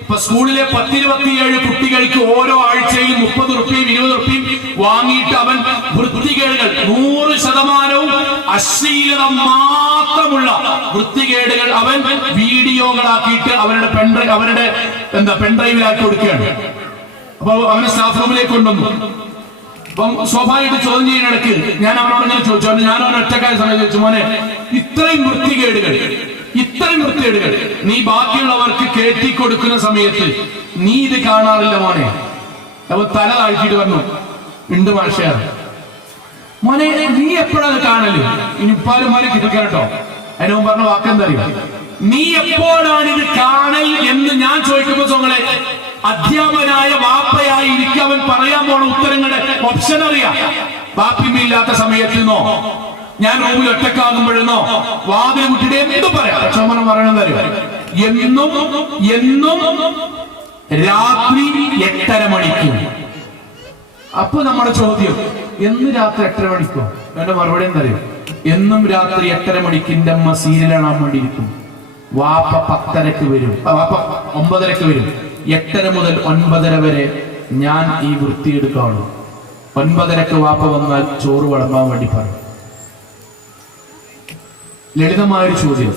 ഇപ്പൊ സ്കൂളിലെ 10-27 കുട്ടികൾക്ക് ഓരോ ആഴ്ചയിലും 30 റുപ്യയും 20 റുപ്യയും വാങ്ങിയിട്ട് അവൻ വൃത്തികേടുകൾ 100% അശ്ലീലത മാത്രമുള്ള വൃത്തികേടുകൾ അവൻ വീഡിയോകളാക്കിയിട്ട് അവരുടെ പെൻഡ്രൈവിലാക്കി കൊടുക്കുകയാണ്. അപ്പൊ അവനെ സ്റ്റാഫ് റൂമിലേക്ക് കൊണ്ടുവന്നു. അപ്പം സ്വാഭാവികമായിട്ട് ചോദ്യം ചെയ്യുന്നിടക്ക് ഞാൻ അവനോട് ഇങ്ങനെ ചോദിച്ചു, ഞാൻ അവൻ ഒറ്റക്കായ സമയത്ത് ചോദിച്ചു, മോനെ ഇത്രയും വൃത്തികേടുകൾ നീ ബാക്കിയുള്ളവർക്ക് കേട്ടി കൊടുക്കുന്ന സമയത്ത് നീ ഇത് കാണാറില്ല മോനെ? അപ്പൊ തല താഴ്ത്തിയിട്ട് പറഞ്ഞു, ഉണ്ട് മാഷയാണ്. മോനെ നീ എപ്പോഴത് കാണല്? ഇനിപ്പാലും മോനെ കിട്ടിക്കാട്ടോ. അതിന് മുമ്പ് പറഞ്ഞ വാക്കെന്താ അറിയാം? നീ എപ്പോഴാണ് ഇത് കാണൽ എന്ന് ഞാൻ ചോദിക്കുമ്പോ സോങ്ങളെ അധ്യാപകനായ വാപ്പയായി എനിക്ക് അവൻ പറയാൻ പോണ ഉത്തരങ്ങളുടെ ഓപ്ഷൻ അറിയാം. വാപ്പിമില്ലാത്ത സമയത്തിനോ, ഞാൻ റൂമിൽ ഒറ്റക്കാകുമ്പോഴെന്നോ, വാതിൽ കുട്ടിയുടെ എന്തും പറയാം. പക്ഷെ അവൻ പറയണെന്ന് അറിയാം, എന്നും രാത്രി 8:30 മണിക്ക്. അപ്പൊ നമ്മുടെ ചോദ്യം, എന്ന് രാത്രി 8:30 മണിക്കോ? എന്റെ മറുപടി എന്താ അറിയാം? എന്നും രാത്രി 8:30 മണിക്ക് എന്റെ അമ്മ സീരിയൽ കാണാൻ വേണ്ടിയിരിക്കും. വാപ്പ 10:30 വരും, വാപ്പ 9:30 വരും. 8:30 മുതൽ 9:30 വരെ ഞാൻ ഈ വൃത്തിയെടുക്കാണ്. 9:30 വാപ്പ വന്നാൽ ചോറ് വിളമ്പാൻ വേണ്ടി പറയും. ലളിതമായൊരു ചോദ്യം.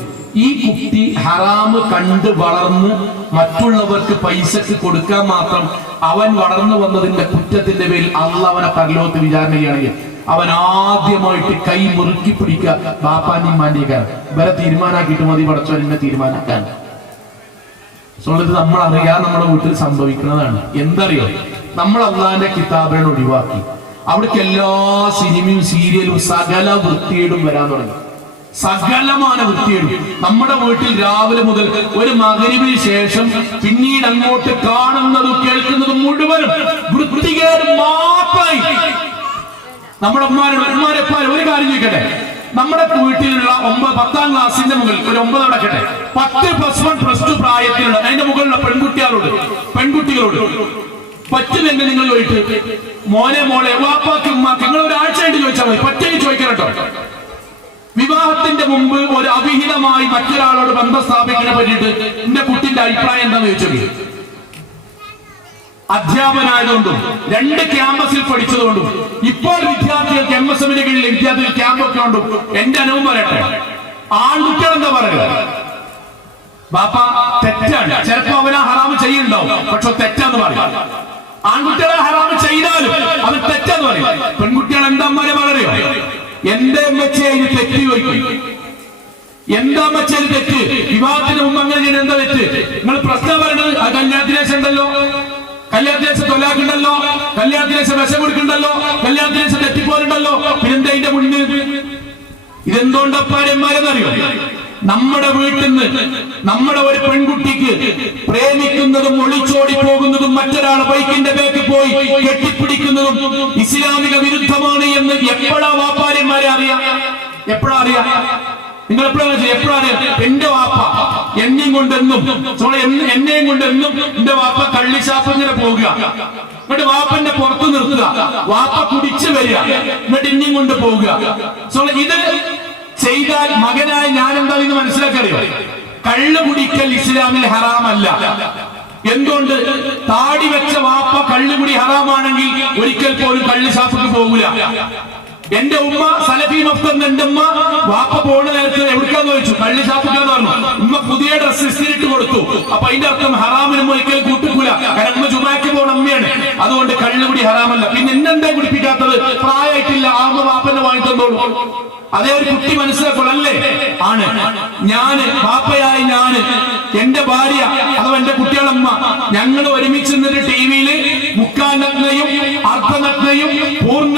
ഈ കുട്ടി ഹറാമ് കണ്ട് വളർന്ന് മറ്റുള്ളവർക്ക് പൈസക്ക് കൊടുക്കാൻ മാത്രം അവൻ വളർന്നു വന്നതിന്റെ കുറ്റത്തിന്റെ പേരിൽ അള്ളാഹ് അവനെ പരലോകത്ത് വിചാരണ ചെയ്യുകയാണെങ്കിൽ അവൻ ആദ്യമായിട്ട് കൈ മുറുക്കി പിടിക്കുക ബാപ്പാന്റെയും മാന്റെയും. ഇവരെ തീരുമാനാക്കിയിട്ട് മതി പടച്ചോൻ എന്നെ തീരുമാനാക്കാൻ. ഇത് നമ്മൾ അറിയാതെ നമ്മുടെ വീട്ടിൽ സംഭവിക്കുന്നതാണ്. എന്തറിയോ? നമ്മൾ അള്ളാഹിന്റെ കിതാബിനെ ഒഴിവാക്കി അവിടേക്ക് എല്ലാ സിനിമയും സീരിയലും സകല വൃത്തിയേടും വരാൻ തുടങ്ങി. സകലமான വൃത്തിയേടും നമ്മുടെ വീട്ടിൽ രാവിലെ മുതൽ ഒരു മഗ്‌രിബിന് ശേഷം പിന്നീട് അങ്ങോട്ട് കാണുന്നതും കേൾക്കുന്നതും മുഴുവനും വൃത്തികേട് മാത്രമായി. നമ്മുടെ ഉമ്മാരെപ്പാരും ഒരു കാര്യം ചോദിക്കട്ടെ, നമ്മുടെ വീട്ടിലുള്ള 10ാം ക്ലാസ്സിന്റെ മുകളിൽ ഒരു 9 നടക്കട്ടെ, 10 +1 +2 പ്രായത്തിലുള്ള അതിന്റെ മുകളിലുള്ള പെൺകുട്ടികളോട് പറ്റുമെങ്കിൽ നിങ്ങൾ ചോദിച്ചിട്ട് മോനെ വാപ്പാക്ക് ഉമ്മാക്ക് നിങ്ങൾ ഒരാഴ്ചയായിട്ട് ചോദിച്ചാൽ മതി, പറ്റെങ്കിൽ ചോദിക്കണം കേട്ടോ. വിവാഹത്തിന്റെ മുമ്പ് ഒരു അവിഹിതമായി മറ്റൊരാളോട് ബന്ധം സ്ഥാപിക്കുന്നതിനെ പറ്റിയിട്ട് എന്റെ കുട്ടിന്റെ അഭിപ്രായം എന്താന്ന് ചോദിച്ചത്? അധ്യാപനായതുകൊണ്ടും 2 ക്യാമ്പസിൽ പഠിച്ചതുകൊണ്ടും ഇപ്പോൾ വിദ്യാർത്ഥികൾക്ക് MSMന്റെ കീഴിൽ വിദ്യാർത്ഥികൾ ക്യാമ്പൊക്കെ ഉണ്ടും എന്റെ അനുഭവം പറയട്ടെ, ആൺകുട്ടികൾ എന്താ പറയുക? ബാപ്പ തെറ്റാണ്, ചിലപ്പോ അവനാ ഹറാമ് ചെയ്യുന്നുണ്ടാവും, പക്ഷെ തെറ്റാന്ന് പറയും. ആൺകുട്ടികളെ ഹറാമ് ചെയ്താലും അത് തെറ്റാന്ന് പറയും. പെൺകുട്ടികൾ എന്താമാരെ പറയോ? എന്റെ അമ്മച്ചയെ ഇത് തെറ്റ് ചോദിക്കും. എന്താ അമ്മച്ചത് തെറ്റ്? വിവാഹത്തിന് മുമ്പ് അങ്ങനെ ചെയ്യുന്നത് എന്താ തെറ്റ്? നിങ്ങൾ പ്രശ്നം പറയുന്നത് ആ കല്യാണത്തിന് ശേഷം ഉണ്ടല്ലോ, കല്യാണത്തിന് ശേഷം തൊലാക്കുണ്ടല്ലോ, കല്യാണത്തിന് ശേഷം വിഷം കൊടുക്കണ്ടല്ലോ, കല്യാണത്തിന് ശേഷം തെറ്റിപ്പോരുണ്ടല്ലോ, പിന്നെന്താ ഇതിന്റെ മുന്നിൽ? ഇതെന്തുകൊണ്ടപ്പാരെന്മാരെന്നറിയോ? നമ്മുടെ വീട്ടിൽ നിന്ന് നമ്മുടെ ഒരു പെൺകുട്ടിക്ക് പ്രേമിക്കുന്നതും ഒളിച്ചോടി പോകുന്നതും മറ്റൊരാളെ ബൈക്കിന്റെ ബാക്കിൽ പോയി കെട്ടിപ്പിടിക്കുന്നതും ഇസ്ലാമിക വിരുദ്ധമാണ് എന്ന് എപ്പോഴാ വാപ്പാരന്മാരെ അറിയാം? എപ്പോഴാ അറിയാം? നിങ്ങൾ എപ്പോഴാണ്? എന്റെ വാപ്പ എന്നെയും കൊണ്ടെന്നും എന്റെ വാപ്പ കള്ളിഷാപ്പ് ഇങ്ങനെ പോകുക, എന്നിട്ട് വാപ്പന്റെ പുറത്ത് നിർത്തുക, വാപ്പ കുടിച്ചു വരിക, എന്നിട്ട് എന്നെയും കൊണ്ട് പോകുക. ഇത് ചെയ്താൽ മകനായ ഞാൻ എന്താ എന്ന് മനസ്സിലാക്കറിയോ? കള്ള് കുടിക്കൽ ഇസ്ലാമിൽ ഹറാമല്ല. എന്തുകൊണ്ട്? താടി വെച്ച വാപ്പ കള്ളുകുടി ഹറാമാണെങ്കിൽ ഒരിക്കൽ പോലും കള്ള് ഷാപ്പിക്ക് പോകൂല. എന്റെ ഉമ്മ സലഫി മഫ്തന്ന് എന്റെ ഉമ്മ വാപ്പ പോണ നേരത്ത് എവിടുക്കാന്ന് ചോദിച്ചു, കള്ളി ഷാപ്പിക്കാന്ന് പറഞ്ഞു. ഉമ്മ പുതിയ ഡ്രസ് ഇസ്തിരിട്ട് കൊടുത്തു. അപ്പൊ അതിന്റെ അർത്ഥം ഹറാമിനും ഒരിക്കൽ കൂട്ടിക്കൂല. കാരണം ഉമ്മ ജുമാക്ക് പോണ അമ്മയാണ്, അതുകൊണ്ട് കള്ളുകുടി ഹറാമല്ല. പിന്നെ എന്നെന്താ കുടിപ്പിക്കാത്തത്? പ്രായമായിട്ടില്ല, ആമ്മ വാപ്പന്നെ വാങ്ങി തന്നോളൂ. അതേ ഒരു കുട്ടി മനസ്സിലാക്കണല്ലേ? ആണ്. വാപ്പയായി ഞാന്, എന്റെ ഭാര്യ അഥവാ എന്റെ കുട്ടികളമ്മ, ഞങ്ങൾ ഒരുമിച്ച് നിന്നൊരു ടിവിയില് മുക്കാൽ നഗ്നയും അർദ്ധനഗ്നയും പൂർണ്ണ